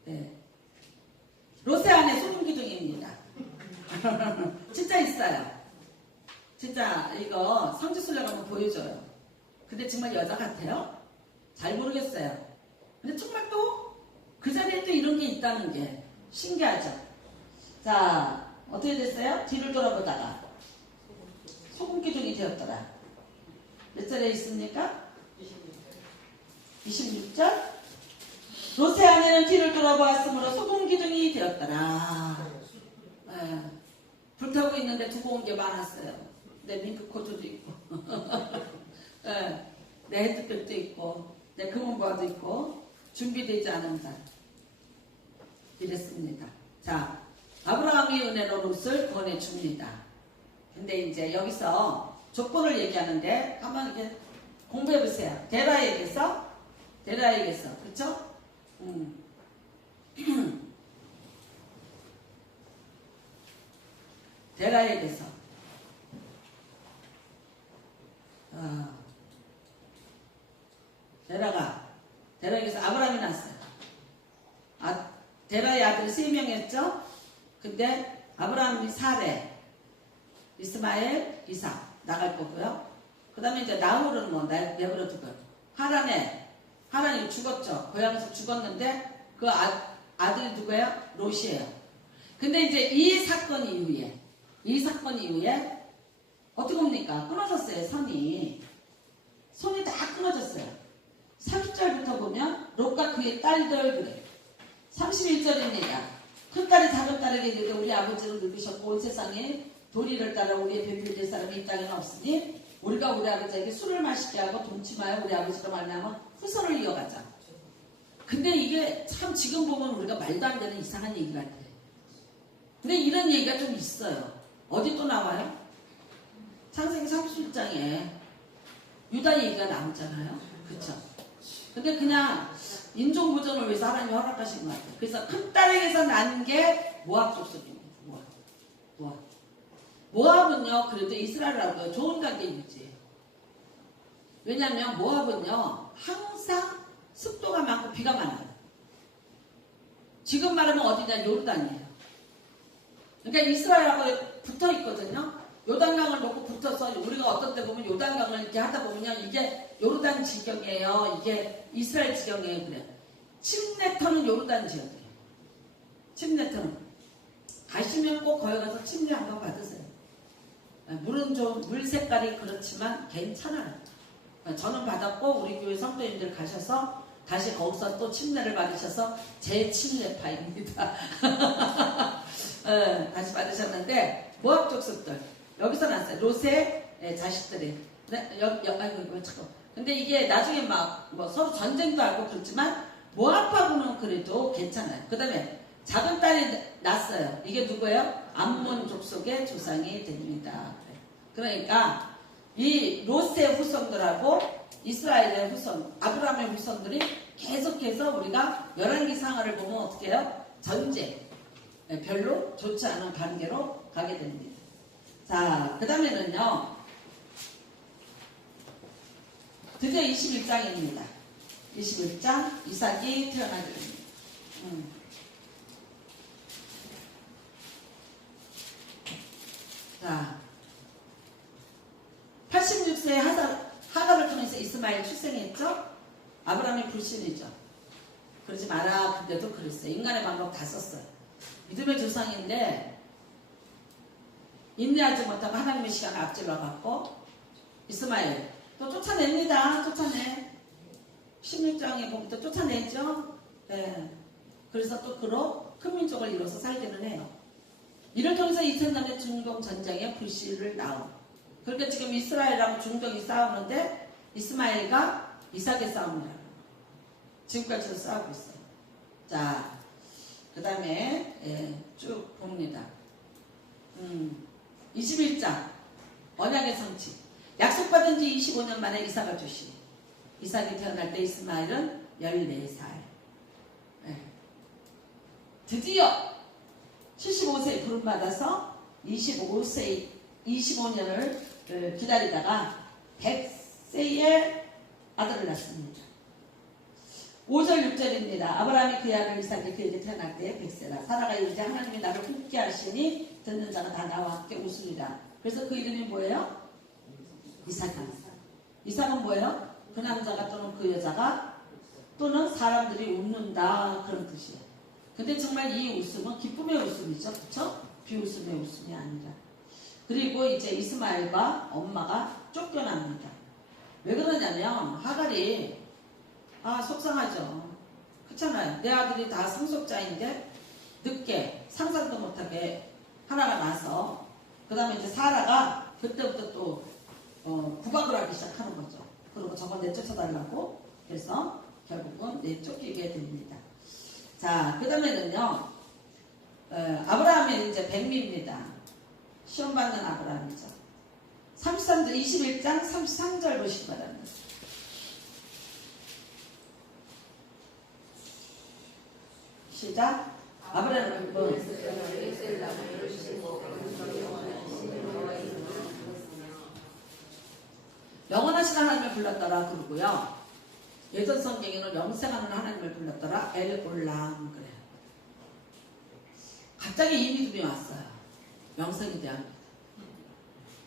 네. 로세 안에 소금 기둥입니다. 진짜 있어요. 진짜 이거 성지순례가 한번 보여줘요. 근데 정말 여자 같아요? 잘 모르겠어요. 근데 정말 또 그 자리에 또 이런 게 있다는 게 신기하죠. 자, 어떻게 됐어요? 뒤를 돌아보다가 소금 기둥이 되었더라. 몇 절에 있습니까? 26절. 로세 아내는 뒤를 돌아보았으므로 소금 기둥이 되었더라. 불타고 있는데 두고 온 게 많았어요. 내 밍크 코트도 있고, 내 헤드백도 있고, 내 금은보화도 있고, 준비되지 않은 자. 이랬습니다. 자, 아브라함이 은혜로 롯을 권해줍니다. 근데 이제 여기서 조건을 얘기하는데 한번 이렇게 공부해보세요. 데라에게서, 그쵸? 데라에게서 데라에게서 아브라함이 났어요. 데라의 아들이 3명이었죠? 근데 아브라함이 사레, 이스마엘, 이삭 나갈 거고요. 그 다음에 이제 나홀은 뭐 내버려 두고요. 하란이 죽었죠. 고향에서 죽었는데 그 아들이 누구예요? 롯이에요. 근데 이제 이 사건 이후에 어떻게 봅니까? 끊어졌어요. 손이 다 끊어졌어요. 30절부터 보면 롯과 그의 딸들 그래. 31절입니다. 큰딸이 작은딸에게 이르되 우리 아버지는 늙으셨고 온 세상에 도리를 따라 우리의 변질될 사람이 이 땅에는 없으니 우리가 우리 아버지에게 술을 마시게 하고 동침하여 우리 아버지가 말미암아 후손을 이어가자. 근데 이게 참 지금 보면 우리가 말도 안 되는 이상한 얘기 같아. 근데 이런 얘기가 좀 있어요. 어디 또 나와요? 창세기 37장에 유다 얘기가 나오잖아요. 그쵸? 근데 그냥 인종 보존을 위해서 하나님이 허락하신 것 같아요. 그래서 큰딸에게서 난 게 모압 족속입니다. 모압은요, 그래도 이스라엘하고 좋은 관계 유지해요. 왜냐하면 모압은요, 항상 습도가 많고 비가 많아요. 지금 말하면 어디냐? 요르단이에요. 그러니까 이스라엘하고 붙어 있거든요. 요단강을 놓고 붙어서 우리가 어떤 때 보면 요단강을 이렇게 하다 보면요, 이게 요르단 지경이에요. 이게 이스라엘 지경이에요. 그래요. 침례터는 요르단 지역이에요. 침례터는 가시면 꼭 거기 가서 침례 한번 받으세요. 물은 좀 물 색깔이 그렇지만 괜찮아요. 저는 받았고 우리 교회 성도님들 가셔서 다시 거기서 또 침례를 받으셔서 제 침례파입니다. 다시 받으셨는데 모압 족속들 여기서 났어요. 롯의 자식들이. 근데 이게 나중에 막 뭐 서로 전쟁도 하고 그렇지만 모압하고는 그래도 괜찮아요. 그 다음에 작은 딸이 났어요. 이게 누구예요? 암몬 족속의 조상이 됩니다. 그러니까 이 롯의 후손들하고 이스라엘의 후손, 아브라함의 후손들이 계속해서 우리가 열왕기상하를 보면 어떻게 해요? 전쟁, 별로 좋지 않은 관계로 가게 됩니다. 자, 그 다음에는요, 드디어 21장입니다. 21장, 이삭이 태어나게 됩니다. 자, 86세에 하갈을 통해서 이스마엘 출생했죠? 아브라함이 불신이죠. 그러지 마라. 근데도 그랬어요. 인간의 방법 다 썼어요. 믿음의 조상인데 인내하지 못하고 하나님의 시간을 앞질러 갖고 이스마엘 또 쫓아냅니다. 쫓아내. 16장에 보면 또 쫓아내죠. 네. 그래서 또 큰 민족을 이뤄서 살기는 해요. 이를 통해서 이태난의 중동 전쟁에 불씨를 낳음. 그러니까 지금 이스라엘하고 중동이 싸우는데 이스마엘과 이삭의 싸움이라고. 지금까지도 싸우고 있어요. 자, 그 다음에 쭉 봅니다. 21장 언약의 성취. 약속받은 지 25년 만에 이삭을 주시. 이삭이 태어날 때 이스마엘은 14살. 드디어 75세에 부름받아서 25년을 기다리다가 100세에 아들을 낳습니다. 5절 6절입니다. 아브라함이 그의 아들 이삭이 그에게 태어날 때 100세라. 사라가 이르되 하나님이 나를 품게 하시니 듣는 자가 다 나와 함께 웃으리라. 그래서 그 이름이 뭐예요? 이삭입니다. 이삭은 뭐예요? 그 남자가 또는 그 여자가 또는 사람들이 웃는다, 그런 뜻이에요. 근데 정말 이 웃음은 기쁨의 웃음이죠. 그쵸? 비웃음의 웃음이 아니라. 그리고 이제 이스마엘과 엄마가 쫓겨납니다. 왜 그러냐면 하갈이 속상하죠. 그렇잖아요. 내 아들이 다 상속자인데 늦게 상상도 못하게 하나가 나서 그 다음에 이제 사라가 그때부터 또 구박을 하기 시작하는 거죠. 그리고 저거 내쫓아달라고 그래서 결국은 내쫓기게 됩니다. 자, 그 다음에는요, 아브라함의 이제 백미입니다. 시험받는 아브라함이죠. 21장 33절 보시기 바랍니다. 시작. 아브라함은 영원하신 하나님을 불렀더라 그러고요. 예전 성경에는 영생하는 하나님을 불렀더라 엘올람 그래요. 갑자기 이 믿음이 왔어요. 영생에 대한.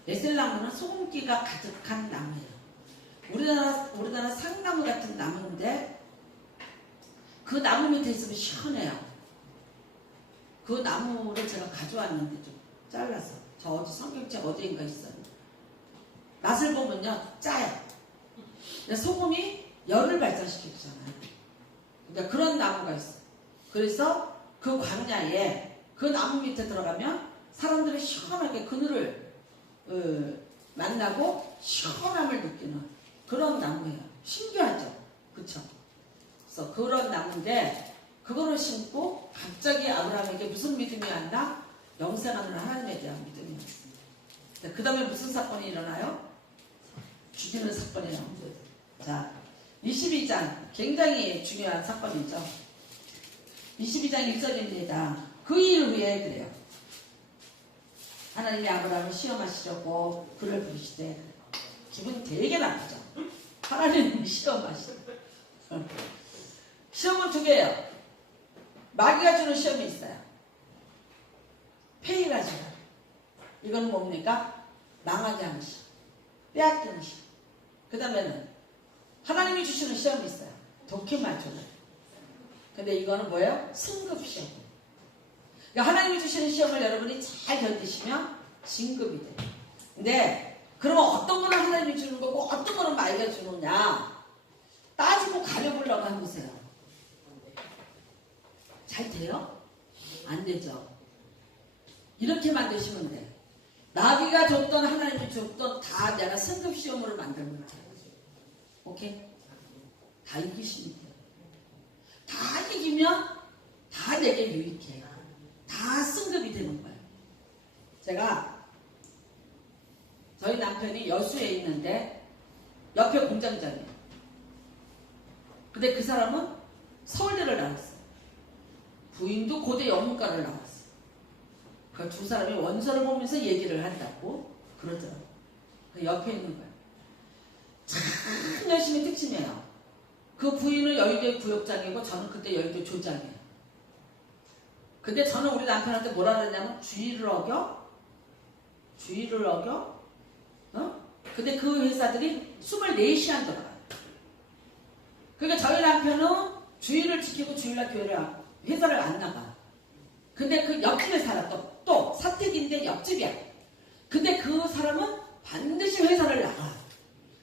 에셀나무는 소금기가 가득한 나무예요. 우리나라 상나무 같은 나무인데 그 나무 밑에 있으면 시원해요. 그 나무를 제가 가져왔는데 좀 잘라서 저 어디 성경책 어디인가 있어요. 맛을 보면요 짜요. 소금이 열을 발산시켜주잖아요. 그러니까 그런 나무가 있어요. 그래서 그 광야에 그 나무 밑에 들어가면 사람들이 시원하게 그늘을 만나고 시원함을 느끼는 그런 나무예요. 신기하죠? 그쵸? 그래서 그런 나무인데 그거를 심고 갑자기 아브라함에게 무슨 믿음이 왔나? 영생하는 하나님에 대한 믿음이 왔습니다. 그 다음에 무슨 사건이 일어나요? 죽이는 사건이 나옵니다. 자, 22장 굉장히 중요한 사건이죠. 22장 1절입니다. 그 일 후에 그래요. 하나님이 아브라함을 시험하시려고 그를 부르시되 기분이 되게 나쁘죠. 하나님이 시험하시죠. 시험은 두 개예요. 마귀가 주는 시험이 있어요. 페이가 주는. 이건 뭡니까? 망하게 하는 시험. 빼앗기는 시험. 그 다음에는 하나님이 주시는 시험이 있어요. 독해만 주는. 근데 이거는 뭐예요? 승급 시험. 그러니까 하나님이 주시는 시험을 여러분이 잘 견디시면 진급이 돼요. 근데 그러면 어떤 거는 하나님이 주는 거고 어떤 거는 마귀가 주느냐 따지고 가려보려고 해보세요. 잘 돼요? 안 되죠. 이렇게 만드시면 돼. 마귀가 줬던 하나님이 줬던 다 내가 승급 시험으로 만들면 돼요. 오케이? 다 이기시면 돼요. 다 이기면 다 내게 유익해. 다 승급이 되는 거예요. 제가 저희 남편이 여수에 있는데 옆에 공장장이에요. 근데 그 사람은 서울대를 나왔어요. 부인도 고대 영문과를 나왔어요. 그 두 사람이 원서를 보면서 얘기를 한다고 그러더라고요. 그 옆에 있는 거예요. 참 열심히 특침해요. 그 부인은 여의도 구역장이고 저는 그때 여의도 조장이에요. 근데 저는 우리 남편한테 뭐라 그랬냐면 주의를 어겨? 근데 그 회사들이 24시간 돌아가요. 그러니까 저희 남편은 주의를 지키고 주일날 회사를 안 나가. 근데 그 옆집에 살아. 또 사택인데 옆집이야. 근데 그 사람은 반드시 회사를 나가.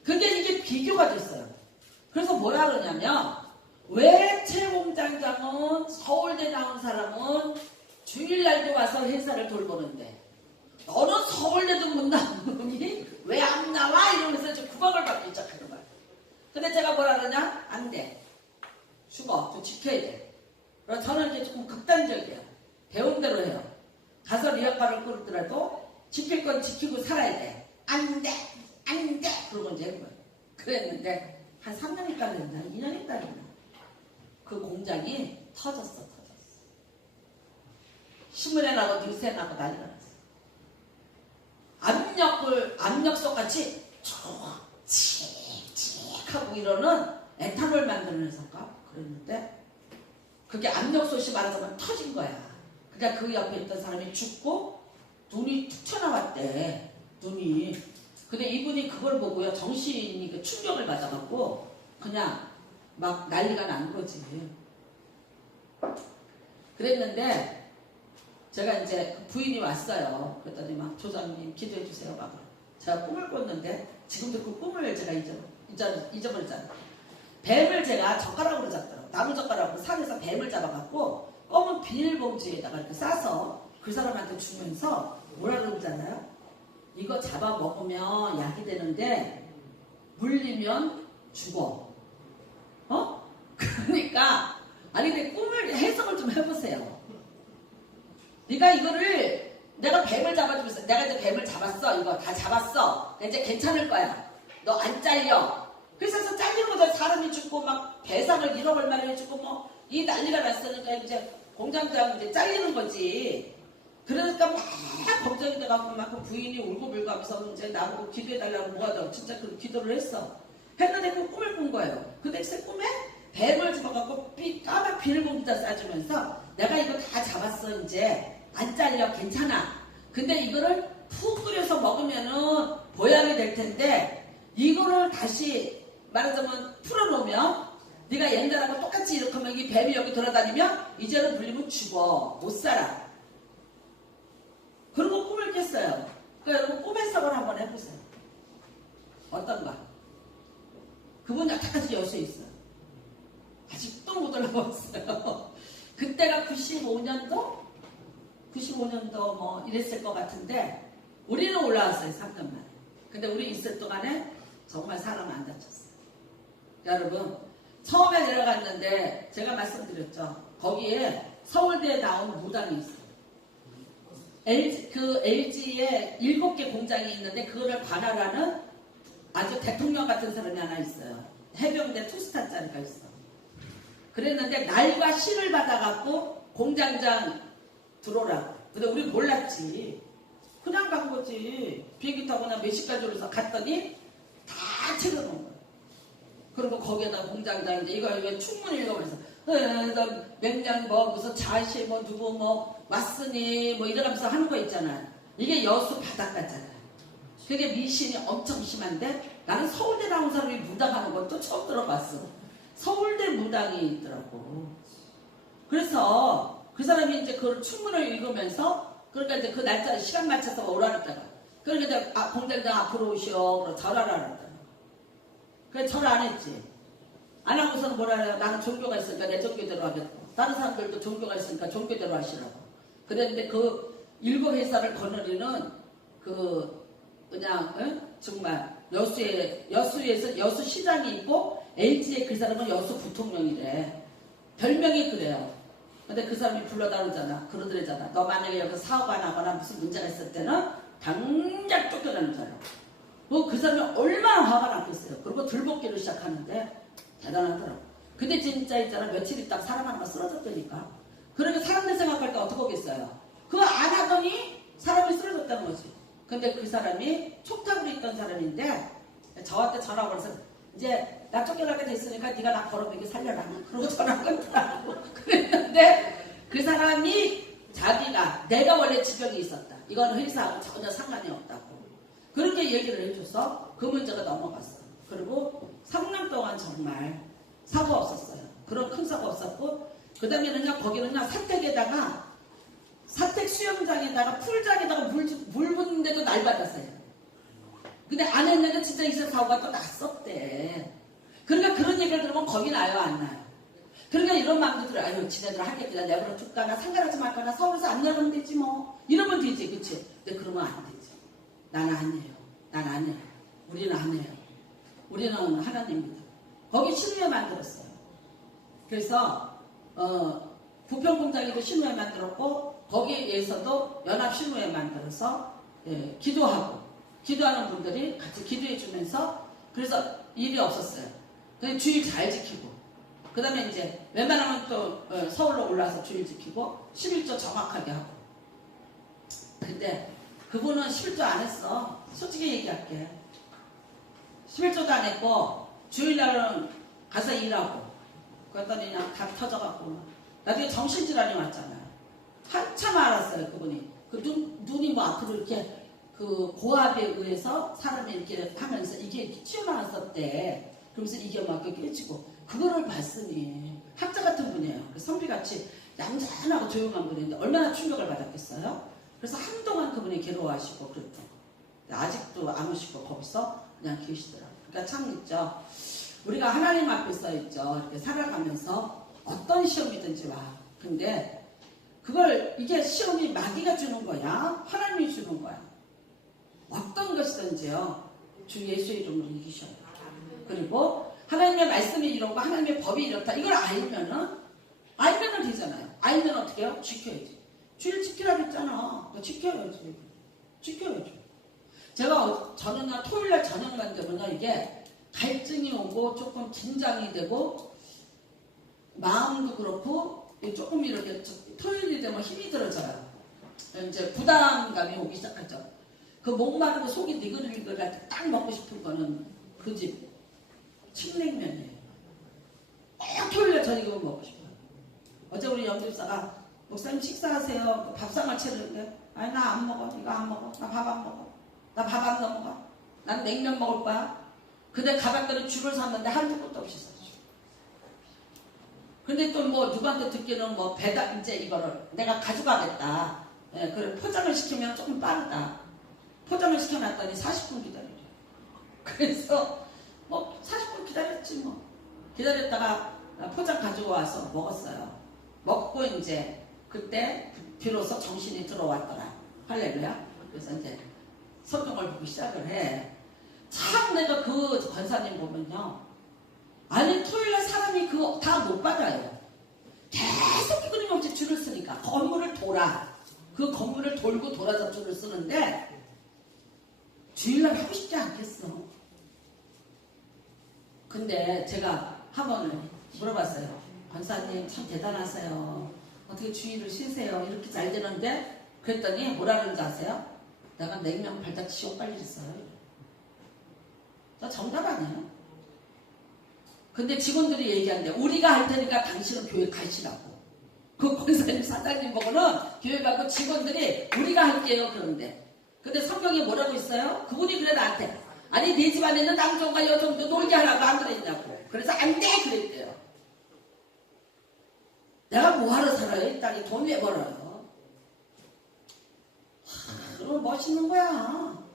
근데 이게 비교가 됐어요. 그래서 뭐라 그러냐면 왜 최 공장장은 사람은, 서울대 나온 사람은 주일날도 와서 회사를 돌보는데, 너는 서울대도 못 나오니 왜 안 나와? 이러면서 좀 구박을 받기 시작하는 거야. 근데 제가 뭐라 그러냐? 안 돼. 죽어. 좀 지켜야 돼. 그래서 저는 이렇게 조금 극단적이에요. 배운 대로 해요. 가서 리어카를 끌더라도 지킬 건 지키고 살아야 돼. 안 돼. 안 돼. 그러고 이제 한 거예요. 그랬는데 한 3년 있다 됐나? 2년 있다 됐나? 그 공장이 터졌어. 신문에 나고 뉴스에 나고 난리가 났어. 압력솥같이 칙칙 하고 이러는 에탄올 만드는 회사인가? 그랬는데 그게 압력솥이 말하자면 터진 거야. 그러니까 그 옆에 있던 사람이 죽고 눈이 툭 튀어나왔대. 눈이. 근데 이분이 그걸 보고요. 정신이 그 충격을 받아갖고 그냥 막 난리가 난 거지. 그랬는데 제가 이제 부인이 왔어요. 그랬더니 막 조장님 기도해 주세요. 막 제가 꿈을 꿨는데 지금도 그 꿈을 제가 잊어버렸잖아요. 뱀을 제가 젓가락으로 잡더라고요. 나무 젓가락으로 산에서 뱀을 잡아갖고 검은 비닐봉지에다가 이렇게 싸서 그 사람한테 주면서 뭐라 그러잖아요. 이거 잡아 먹으면 약이 되는데 물리면 죽어. 그러니까 아니 근데 꿈을 해석을 좀 해보세요. 그러니까 이거를 내가 뱀을 잡아주면서 내가 이제 뱀을 잡았어. 이거 다 잡았어. 이제 괜찮을 거야. 너 안 잘려. 그래서 잘리는 거죠. 사람이 죽고 막 배상을 1억 얼마나 해주고 뭐 이 난리가 났으니까 이제 공장장 이제 잘리는 거지. 그러니까 막 걱정이 돼갖고 막 그 부인이 울고불고 하면서 이제 나보고 기도해달라고 뭐하다고 진짜 그 기도를 했어. 했는데 그 꿈을 꾼 거예요. 근데 그 꿈에 뱀을 집어갖고 까만 비닐봉지다 싸주면서 내가 이거 다 잡았어. 이제 안 잘려. 괜찮아. 근데 이거를 푹 끓여서 먹으면은 보양이 될 텐데 이거를 다시 말하자면 풀어놓으면 네가 옛날하고 똑같이 이렇게 하면 이 뱀이 여기 돌아다니면 이제는 물리면 죽어. 못 살아. 그리고 꿈을 깼어요. 그러니까 여러분 꿈 해석을 한번 해보세요. 어떤가? 그분 약간까지 여수에 있어요. 아직도 못 올라왔어요. 그때가 95년도? 95년도 뭐 이랬을 것 같은데 우리는 올라왔어요. 3년 만에. 근데 우리 있을 동안에 정말 사람 안 다쳤어요. 여러분 처음에 내려갔는데 제가 말씀드렸죠. 거기에 서울대에 나온 무당이 있어요. LG에 7개 공장이 있는데 그거를 관할하는 아주 대통령 같은 사람이 하나 있어요. 해병대 투스타짜리가 있어. 그랬는데 날과 시를 받아갖고 공장장 들어오라고. 근데 우리 몰랐지. 그냥 간 거지. 비행기 타고 나 몇 시까지 올라서 갔더니 다 채워놓은 거야. 그리고 거기에다 공장장 이제 이거 충분히 읽어버려서 맹장 뭐 무슨 자시 뭐 누구 뭐 왔으니 뭐 이러면서 하는 거 있잖아요. 이게 여수 바닷가잖아요. 그게 미신이 엄청 심한데 나는 서울대 나온 사람이 무당하는 것도 처음 들어봤어. 서울대 무당이 있더라고. 그래서 그 사람이 이제 그걸 충문을 읽으면서 그러니까 이제 그 날짜를 시간 맞춰서 오라 그랬다가 그러니까 이제 공장장 앞으로 오시오. 그래서 절하라 그랬다. 그래서 절 안 했지. 안 하고서는 뭐라 해요. 나는 종교가 있으니까 내 종교대로 하겠고 다른 사람들도 종교가 있으니까 종교대로 하시라고. 그랬는데 그 7회사를 거느리는 그 그냥 정말 여수에서 여수 시장이 있고 LG에 그 사람은 여수 부통령이래. 별명이 그래요. 근데 그 사람이 불러다오잖아. 그러더래잖아. 너 만약에 여기서 사업 안 하거나 무슨 문제가 있을 때는 당장 쫓겨나는 사람. 그 사람이 얼마나 화가 났겠어요. 그리고 들볶기를 시작하는데 대단하더라고. 근데 진짜 있잖아. 며칠 있다가 사람 하나가 쓰러졌다니까. 그러니까 사람들 생각할 때 어떻게 하겠어요. 그거 안 하더니 사람이 쓰러졌다는 거지. 근데 그 사람이 촉탁으로 있던 사람인데 저한테 전화 걸어서 이제 나 쫓겨나게 됐으니까 네가 나 걸어보게 살려라. 그러고 전화 끊더라고. 그랬는데 그 사람이 자기가 내가 원래 지병이 있었다. 이건 회사하고 전혀 상관이 없다고. 그렇게 얘기를 해줘서 그 문제가 넘어갔어. 그리고 3년 동안 정말 사고 없었어요. 그런 큰 사고 없었고 그 다음에는요 거기는요 사택 수영장에다가 풀장에다가 물 붓는데도 날 받았어요. 근데 안 했는데 진짜 이 사고가 또 났었대. 그러니까 그런 얘기를 들으면 겁이 나요 안 나요? 그러니까 이런 마음도 들어요. 아유, 지네들 하겠구나. 내버려 둘까나 상관하지 말까나 서울에서 안 내려가면 되지 뭐. 이러면 되지, 그치? 근데 그러면 안 되지. 나는 아니에요. 난 아니에요. 우리는 안 해요. 우리는 하나님입니다. 거기 신우회 만들었어요. 그래서 부평공장에도 신우회 만들었고 거기에서도 연합 신우회 만들어서 기도하고 기도하는 분들이 같이 기도해 주면서 그래서 일이 없었어요. 그래서 주일 잘 지키고 그 다음에 이제 웬만하면 또 서울로 올라와서 주일 지키고 11조 정확하게 하고. 근데 그분은 11조 안 했어. 솔직히 얘기할게. 11조도 안 했고 주일날은 가서 일하고 그랬더니 그냥 다 터져갖고 나중에 정신질환이 왔잖아요. 한참 알았어요. 그분이 그 눈이 뭐 앞으로 이렇게 그 고압에 의해서 사람이 이렇게 하면서 이게 튀어나왔었대. 그러면서 이게 막 깨지고 그거를 봤으니 학자 같은 분이에요. 선비같이 얌전하고 조용한 분인데 얼마나 충격을 받았겠어요. 그래서 한동안 그분이 괴로워하시고 그랬죠. 아직도 안 오시고 거기서 그냥 계시더라고요. 그러니까 참 있죠. 우리가 하나님 앞에서 있죠. 이렇게 살아가면서 어떤 시험이든지 와. 근데 그걸 이게 시험이 마귀가 주는 거야? 하나님이 주는 거야? 어떤 것이든지요. 주 예수 이름으로 이기셔요. 그리고 하나님의 말씀이 이렇고 하나님의 법이 이렇다. 이걸 알면은 되잖아요. 알면 어떻게 해요? 지켜야지. 주일 지키라고 했잖아. 지켜야지. 저는 토요일날 저녁만 되면요 이게 갈증이 오고 조금 긴장이 되고 마음도 그렇고 조금 이렇게 토요일이 되면 힘이 들어져요. 이제 부담감이 오기 시작하죠. 그 목마르고 속이 니글니글할 때 딱 먹고 싶은 거는 그 집 칡냉면이에요. 토요일에 저녁을 먹고 싶어요. 어제 우리 영집사가 목사님 식사하세요. 밥상을 차리는데 아니 나 안 먹어. 이거 안 먹어. 나 밥 안 먹어. 나 밥 안 넘어가. 난 냉면 먹을 거야. 근데 가봤더니 줄을 샀는데 한두 것도 없이 샀죠. 근데 또 뭐 누구한테 듣기는 뭐 배달 이제 이거를 내가 가져가겠다. 그래 포장을 시키면 조금 빠르다. 포장을 시켜놨더니 40분 기다리래. 그래서 뭐 40분 기다렸지 뭐. 기다렸다가 포장 가지고 와서 먹었어요. 먹고 이제 그때 비로소 정신이 들어왔더라. 할렐루야. 그래서 이제 성경을 보기 시작을 해. 참 내가 그 권사님 보면요. 아니 토요일에 사람이 그거 다 못 받아요. 계속 끊임없이 줄을 쓰니까 건물을 돌아. 그 건물을 돌고 돌아서 줄을 쓰는데 주일날 하고 싶지 않겠어. 근데 제가 한번 물어봤어요. 권사님 참 대단하세요. 어떻게 주일을 쉬세요? 이렇게 잘 되는데 그랬더니 뭐라 그런지 아세요? 내가 냉면 발작 지옥 빨리 했어요. 저 정답 아니에요? 근데 직원들이 얘기한대. 우리가 할 테니까 당신은 교회 가시라고. 그 권사님 사장님 보고는 교회 가고 직원들이 우리가 할게요 그런데. 근데 성경에 뭐라고 있어요? 그분이 그래 나한테 아니 네 집안에는 남종과 여종도 놀게 하라고 안 그랬냐고. 그래서 안 돼 그랬대요. 내가 뭐하러 살아요? 이 딸이 돈 왜 벌어요? 그럼 멋있는 거야.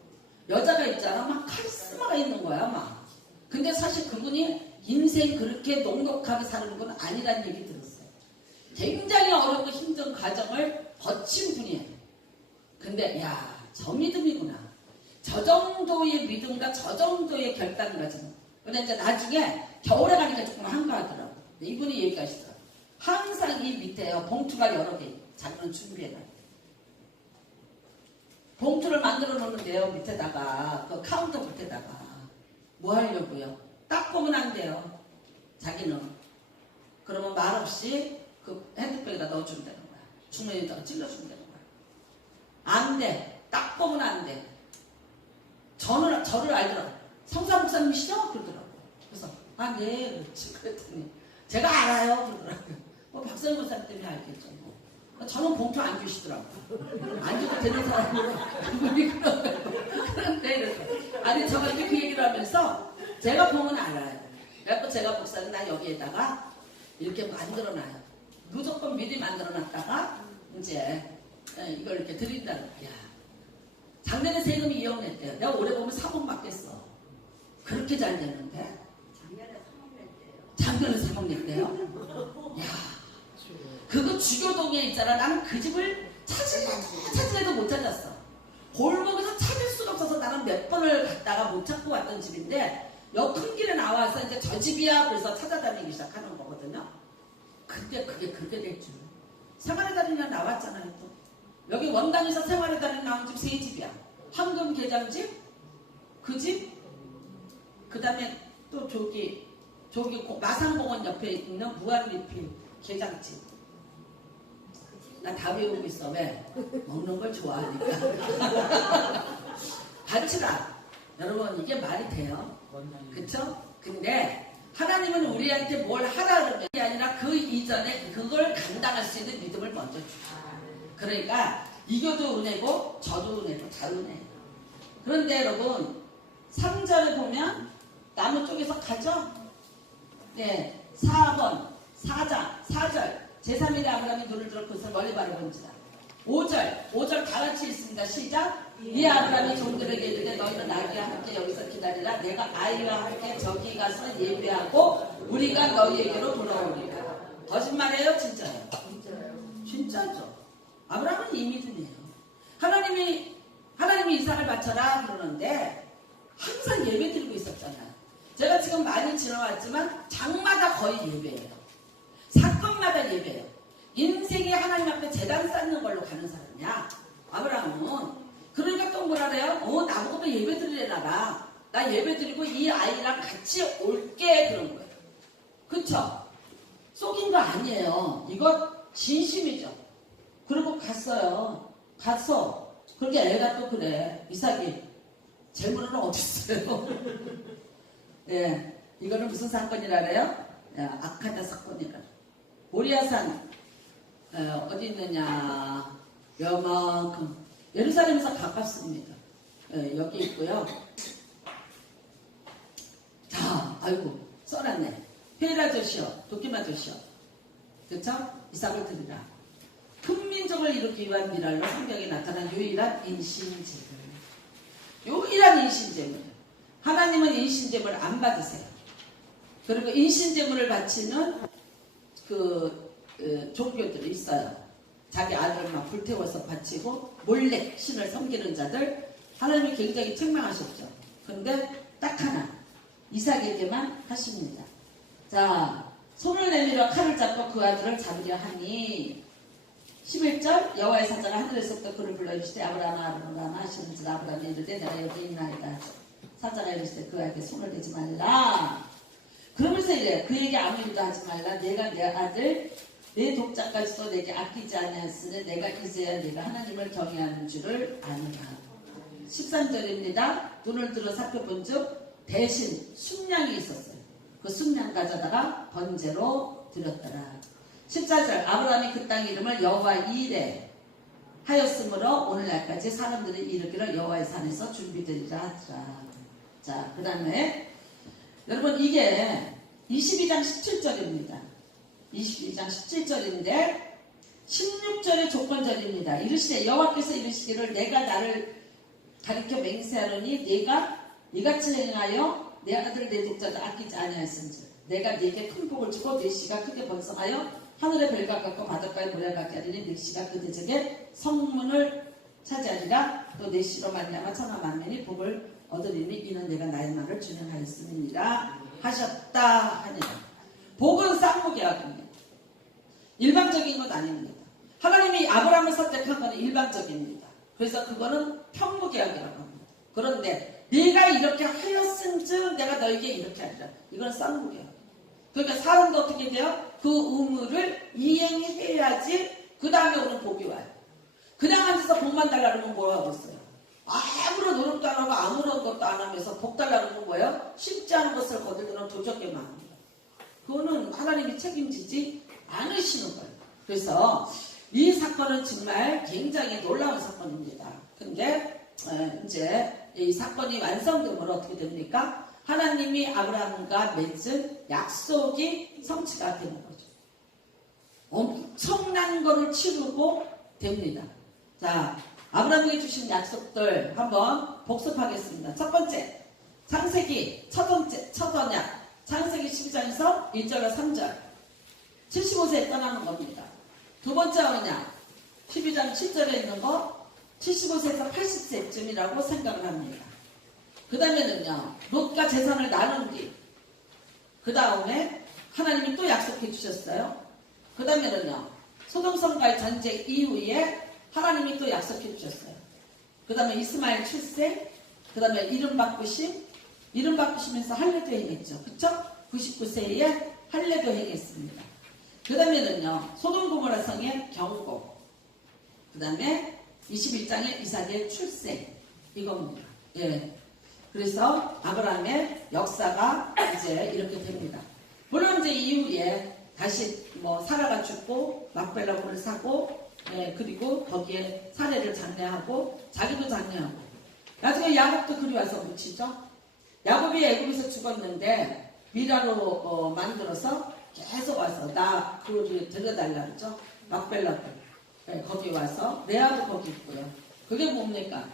여자가 있잖아 막 카리스마가 있는 거야 막. 근데 사실 그분이 인생 그렇게 녹록하게 사는 건 아니라는 얘기 들었어요. 굉장히 어렵고 힘든 과정을 거친 분이에요. 근데 야 저 믿음이구나. 저 정도의 믿음과 저 정도의 결단까지는. 근데 이제 나중에 겨울에 가니까 조금 한가하더라고. 이분이 얘기하시더라고. 항상 이 밑에요 봉투가 여러 개 자기는 준비해놔요. 봉투를 만들어 놓는데요 밑에다가 그 카운터 밑에다가 뭐 하려고요? 딱 보면 안 돼요. 자기는. 그러면 말없이 그 핸드백에다 넣어준다는 거야. 주머니에다가 찔러준다는 거야. 안 돼. 딱 보면 안 돼. 저를 알더라고. 성사 목사님이시죠? 그러더라고. 그래서 아 네 그렇지. 그랬더니 제가 알아요 그러더라고요. 뭐 박사님 목사님 때문에 알겠죠. 뭐. 저는 봉투 안 주시더라고. 안 줘도 되는 사람으로 그분이 그런데 이래서 아니 저가 이렇게 그 얘기를 하면서 제가 보면 알아요. 그래서 제가 목사는 나 여기에다가 이렇게 만들어놔요. 무조건 미리 만들어놨다가 이제 이걸 이렇게 드린다는 거야. 작년에 세금이 2억 냈대요. 내가 올해 보면 3억 받겠어. 그렇게 잘 되는데. 작년에 3억 냈대요. 남편을 사먹냈대요. 야, 그거 주교동에 있잖아. 나는 그 집을 찾으려도 못 찾았어. 골목에서 찾을 수가 없어서 나는 몇 번을 갔다가 못 찾고 왔던 집인데 큰 길에 나와서 이제 저 집이야 그래서 찾아다니기 시작하는 거거든요. 근데 그게 그렇게 될 줄. 생활의 달인이랑 나왔잖아요. 또 여기 원당에서 생활의 달인 나온 집 3집이야. 황금 게장집, 그 집, 그 다음에 또 저기 마산공원 옆에 있는 무한리필 게장집. 나 다 외우고 있어. 왜? 먹는 걸 좋아하니까. 같이라. 여러분 이게 말이 돼요? 그쵸? 근데 하나님은 우리한테 뭘 하라 그러면 게 아니라 그 이전에 그걸 감당할 수 있는 믿음을 먼저 주셔. 그러니까 이겨도 은혜고 저도 은혜고 다 은혜예요. 그런데 여러분 3절에 보면 나무 쪽에서 가죠? 네, 4번 4절 제3일에 아브라함이 눈을 들어 그것을 멀리 바라본지라. 5절 다 같이 있습니다. 시작. 이 아브라함이 종들에게 이르되 너희는 나귀와 함께 여기서 기다리라. 내가 아이와 함께 저기 가서 예배하고 우리가 너희에게로 돌아오리라. 거짓말이에요? 진짜예요? 진짜죠. 아브라함은 이미준이에요. 하나님이 이삭을 바쳐라 그러는데 항상 예배 드리고 있었잖아요. 제가 지금 많이 지나왔지만 장마다 거의 예배예요. 사건마다 예배예요. 인생이 하나님 앞에 재단 쌓는 걸로 가는 사람이야. 아브라함은. 그러니까 또 뭐라 그래요? 나보고도 예배 드리려나 봐. 나 예배 드리고 이 아이랑 같이 올게 그런 거예요. 그쵸? 속인 거 아니에요. 이거 진심이죠. 그리고 갔어요. 갔어. 그렇게 애가 또 그래. 이삭이 재물은 어디 있어요? 예, 이거는 무슨 사건이라 그래요? 아카다 사건이라. 모리아산 어디 있느냐? 요만큼 예루살렘에서 가깝습니다. 예, 여기 있고요. 자, 아이고 써놨네. 헤라저시여, 도끼마저시여. 그쵸? 이삭을 드리라. 큰 민족을 일으키기 위한 미랄로 성경에 나타난 유일한 인신제물. 유일한 인신제물. 하나님은 인신제물 안 받으세요. 그리고 인신제물을 바치는 종교들이 있어요. 자기 아들만 불태워서 바치고 몰래 신을 섬기는 자들. 하나님이 굉장히 책망하셨죠. 그런데 딱 하나 이삭에게만 하십니다. 자, 손을 내밀어 칼을 잡고 그 아들을 잡으려 하니 11절 여호와의 사자가 하늘에서부터 그를 불러 이르시되 아브라함아 하시는지라. 아브라함이 이르되 내가 여기 있나이다. 사자가 이르시되 그에게 손을 대지 말라. 그러면서 이래 그에게 아무 일도 하지 말라. 내가 내 아들 내 독자까지도 내게 아끼지 아니하였으니 내가 이제야 내가 하나님을 경외하는 줄을 아노라. 13절입니다. 눈을 들어 살펴본 즉 대신 순양이 있었어요. 그 순양 가져다가 번제로 드렸더라. 14절 아브라함이 그 땅 이름을 여호와 이레 하였으므로 오늘날까지 사람들이 이르기를 여호와의 산에서 준비되리라 하더라. 자, 그 다음에 여러분 이게 22장 17절입니다. 22장 17절인데 16절의 조건절입니다. 이르시되 여호와께서 이르시기를 내가 나를 가리켜 맹세하노니 네가 이같이 행하여 내 아들 내 독자도 아끼지 아니하였은지 내가 네게 큰 복을 주고 네 씨가 크게 번성하여 하늘의 별과 같고 바닷가의 모래 같게 하리니 네 씨가 그 대적의 성문을 차지하리라. 또 네 씨로 말미암아 천하 만민이 복을 얻으리니 이는 내가 나의 말을 준행하였음이니라 하셨다 하니라. 복은 쌍무계약입니다. 일방적인 건 아닙니다. 하나님이 아브라함을 선택한 건 일방적입니다. 그래서 그거는 평무계약이라고 합니다. 그런데 네가 이렇게 하였은즉 내가 너에게 이렇게 하리라. 이건 쌍무계약. 그러니까 사람도 어떻게 돼요? 그 의무를 이행해야지 그 다음에 오는 복이 와요. 그냥 앉아서 복만 달라 그러면 뭐 하고 있어요? 아무런 노력도 안 하고 아무런 것도 안 하면서 복 달라 그러면 뭐예요? 쉽지 않은 것을 거들거는 도적게만 합니다. 그거는 하나님이 책임지지 않으시는 거예요. 그래서 이 사건은 정말 굉장히 놀라운 사건입니다. 근데 이제 이 사건이 완성되면 어떻게 됩니까? 하나님이 아브라함과 맺은 약속이 성취가 되는 거죠. 엄청난 거를 치르고 됩니다. 자, 아브라함에게 주신 약속들 한번 복습하겠습니다. 첫 번째, 창세기 첫 언약. 창세기 12장에서 1절과 3절 75세에 떠나는 겁니다. 두 번째가 뭐냐? 12장 7절에 있는 거 75세에서 80세쯤이라고 생각을 합니다. 그 다음에는요, 롯과 재산을 나눈 뒤, 그 다음에 하나님이 또 약속해 주셨어요. 그 다음에는요, 소돔성과의 전쟁 이후에 하나님이 또 약속해 주셨어요. 그 다음에 이스마엘 출세, 그 다음에 이름 바꾸시면서 할례도 행했죠. 그쵸? 99세에 할례도 행했습니다. 그 다음에는요, 소돔 고모라 성의 경고, 그 다음에 21장에 이삭의 출세, 이겁니다. 예. 그래서 아브라함의 역사가 이제 이렇게 됩니다. 물론 이제 이후에 다시 뭐 사라가 죽고 막벨라고를 사고, 예, 그리고 거기에 사례를 장례하고 자기도 장례하고, 나중에 야곱도 그리 와서 묻히죠. 야곱이 애굽에서 죽었는데 미라로 만들어서 계속 와서 나 그걸 데려달라 그러죠. 막벨라고, 예, 거기 와서 레아도 거기 있고요. 그게 뭡니까?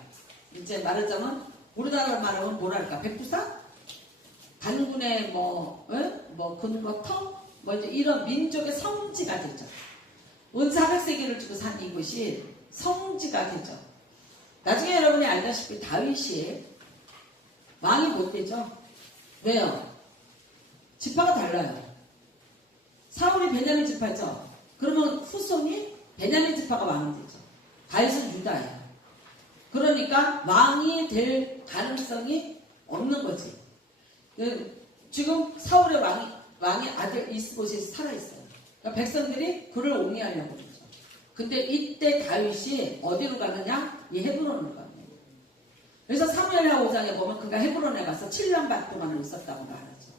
이제 말하자면 우리나라 말하면 뭐랄까, 백두산? 단군의 근거터? 이제 이런 민족의 성지가 되죠. 온 400세기를 주고 산 이곳이 성지가 되죠. 나중에 여러분이 알다시피 다윗이 왕이 못 되죠. 왜요? 지파가 달라요. 사울이 베냐민 지파죠. 그러면 후손이 베냐민 지파가 왕이 되죠. 다윗은 유다예요. 그러니까 왕이 될 가능성이 없는 거지. 지금 사울의 왕의 아들 이스보셋이 살아있어요. 그러니까 백성들이 그를 옹이하려고 그러죠. 근데 이때 다윗이 어디로 가느냐? 이 헤브론으로 가요. 그래서 사무엘하 5장에 보면 그가 헤브론에 가서 7년 반 동안을 있었다고 말하죠.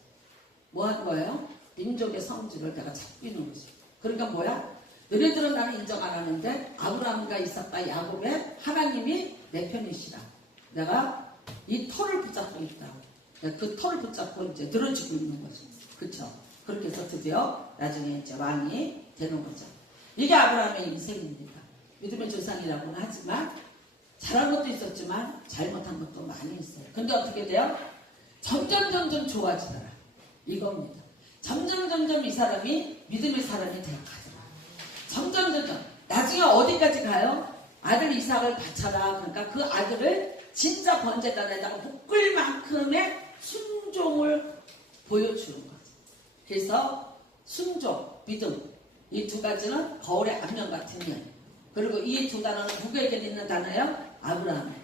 뭐 한 거예요? 민족의 성지를 내가 잡고 있는 거지. 그러니까 뭐야? 너희들은 나를 인정 안 하는데 아브라함과 이삭과 야곱의 하나님이 내 편이시라. 내가 이 터를 붙잡고 있다. 그 터를 붙잡고 이제 늘어지고 있는 거죠. 그쵸? 그렇게 해서 드디어 나중에 이제 왕이 되는 거죠. 이게 아브라함의 인생입니다. 믿음의 조상이라고는 하지만 잘한 것도 있었지만 잘못한 것도 많이 있어요. 근데 어떻게 돼요? 점점 좋아지더라. 이겁니다. 점점 이 사람이 믿음의 사람이 되어가더라. 점점 나중에 어디까지 가요? 아들 이삭을 바쳐라. 그러니까 그 아들을 진짜 번제단에다가 묶을 만큼의 순종을 보여주는 거죠. 그래서 순종, 믿음, 이 두 가지는 거울의 앞면 같은 면. 그리고 이 두 단어는 누구에게 있는 단어예요? 아브라함에게.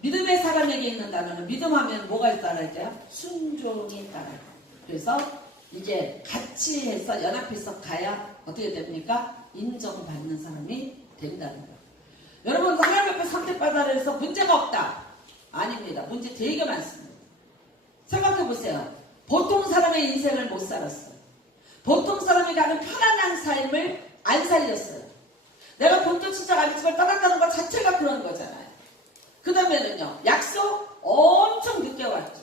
믿음의 사람에게 있는 단어는 믿음하면 뭐가 따라야 돼요? 순종이 따라요. 그래서 이게 같이 해서 연합해서 가야 어떻게 됩니까? 인정받는 사람이 된다는 거예요. 여러분, 하나님 앞에 선택받아라 해서 문제가 없다. 아닙니다. 문제 되게 많습니다. 생각해 보세요. 보통 사람의 인생을 못 살았어요. 보통 사람이 가는 편안한 삶을 안 살렸어요. 내가 본토 친척 아비집을 떠났다는 것 자체가 그런 거잖아요. 그 다음에는요, 약속 엄청 늦게 왔죠.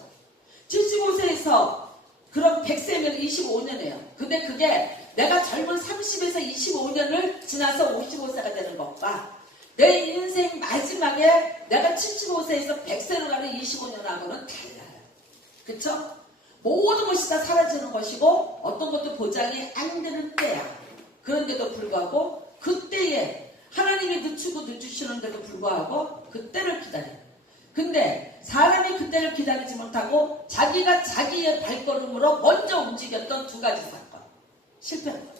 75세에서 그럼 100세면 25년이에요. 근데 그게 내가 젊은 30에서 25년을 지나서 55세가 되는 것과 내 인생 마지막에 내가 75세에서 100세로 가는 25년하고는 달라요. 그쵸? 모든 것이 다 사라지는 것이고 어떤 것도 보장이 안 되는 때야. 그런데도 불구하고 그때에 하나님이 늦추시는데도 불구하고 그때를 기다려요. 근데 사람이 그때를 기다리지 못하고 자기가 자기의 발걸음으로 먼저 움직였던 두 가지 사건, 실패한 거예요.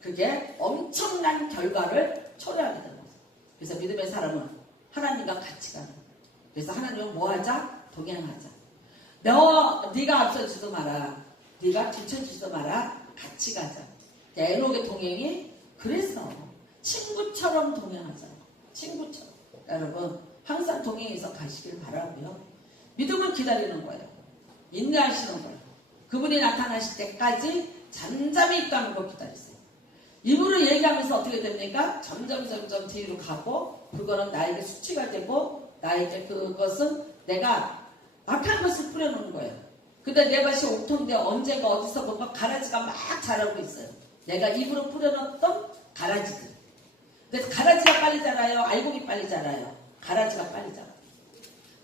그게 엄청난 결과를 초래하게 되는 거죠. 그래서 믿음의 사람은 하나님과 같이 가는 거예요. 그래서 하나님은 뭐 하자? 동행하자. 네가 앞서지도 마라. 네가 뒤쳐지지도 마라. 같이 가자. 에녹의 동행이 그래서 친구처럼 동행하자고. 친구처럼. 여러분, 항상 동행해서 가시길 바라고요. 믿음은 기다리는 거예요. 인내하시는 거예요. 그분이 나타나실 때까지 잠잠히 입 다물고 기다리세요. 입으로 얘기하면서 어떻게 됩니까? 점점 뒤로 가고, 그거는 나에게 수치가 되고, 나에게 그것은 내가 악한 것을 뿌려놓은 거예요. 근데 내 밭이 옥토인데 언제가 어디서 뭔가 가라지가 막 자라고 있어요. 내가 입으로 뿌려놓던 가라지들. 근데 가라지가 빨리 자라요? 알곡이 빨리 자라요? 가라지가 빨리 자라요.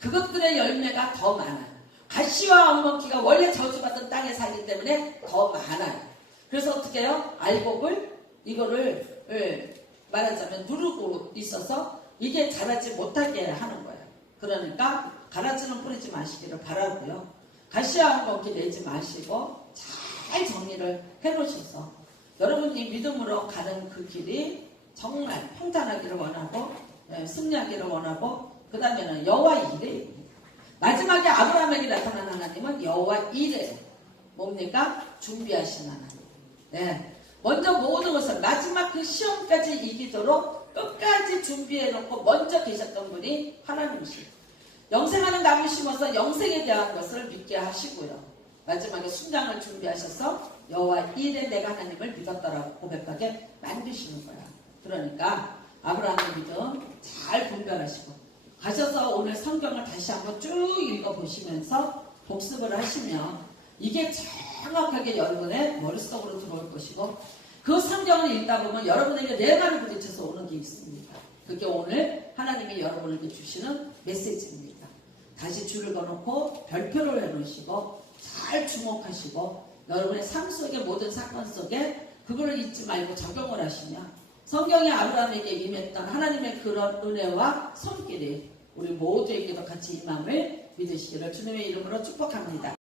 그것들의 열매가 더 많아요. 가시와 엉겅퀴가 원래 저주받은 땅에 살기 때문에 더 많아요. 그래서 어떻게 해요? 알곡을 이거를 말하자면 누르고 있어서 이게 자라지 못하게 하는 거예요. 그러니까 가라지는 뿌리지 마시기를 바라고요. 가시와 엉겅퀴 내지 마시고 잘 정리를 해놓으셔서 여러분이 믿음으로 가는 그 길이 정말 평탄하기를 원하고 승리하기를 원하고 그 다음에는 여호와 이레 마지막에 아브라함에게 나타난 하나님은 여호와 이레 뭡니까? 준비하신 하나님. 네. 먼저 모든 것을 마지막 그 시험까지 이기도록 끝까지 준비해놓고 먼저 계셨던 분이 하나님이시죠. 영생하는 나무 심어서 영생에 대한 것을 믿게 하시고요. 마지막에 순장을 준비하셔서 여호와 이레 내가 하나님을 믿었다라고 고백하게 만드시는 거야. 그러니까 아브라함의 믿음 잘 분별하시고 가셔서 오늘 성경을 다시 한번 쭉 읽어보시면서 복습을 하시면 이게 정확하게 여러분의 머릿속으로 들어올 것이고 그 성경을 읽다 보면 여러분에게 네 말을 부딪혀서 오는 게 있습니다. 그게 오늘 하나님이 여러분에게 주시는 메시지입니다. 다시 줄을 거놓고 별표를 해놓으시고 잘 주목하시고 여러분의 삶 속의 모든 사건 속에 그거를 잊지 말고 적용을 하시면 성경에 아브라함에게 임했던 하나님의 그런 은혜와 손길이 우리 모두에게도 같이 임함을 믿으시기를 주님의 이름으로 축복합니다.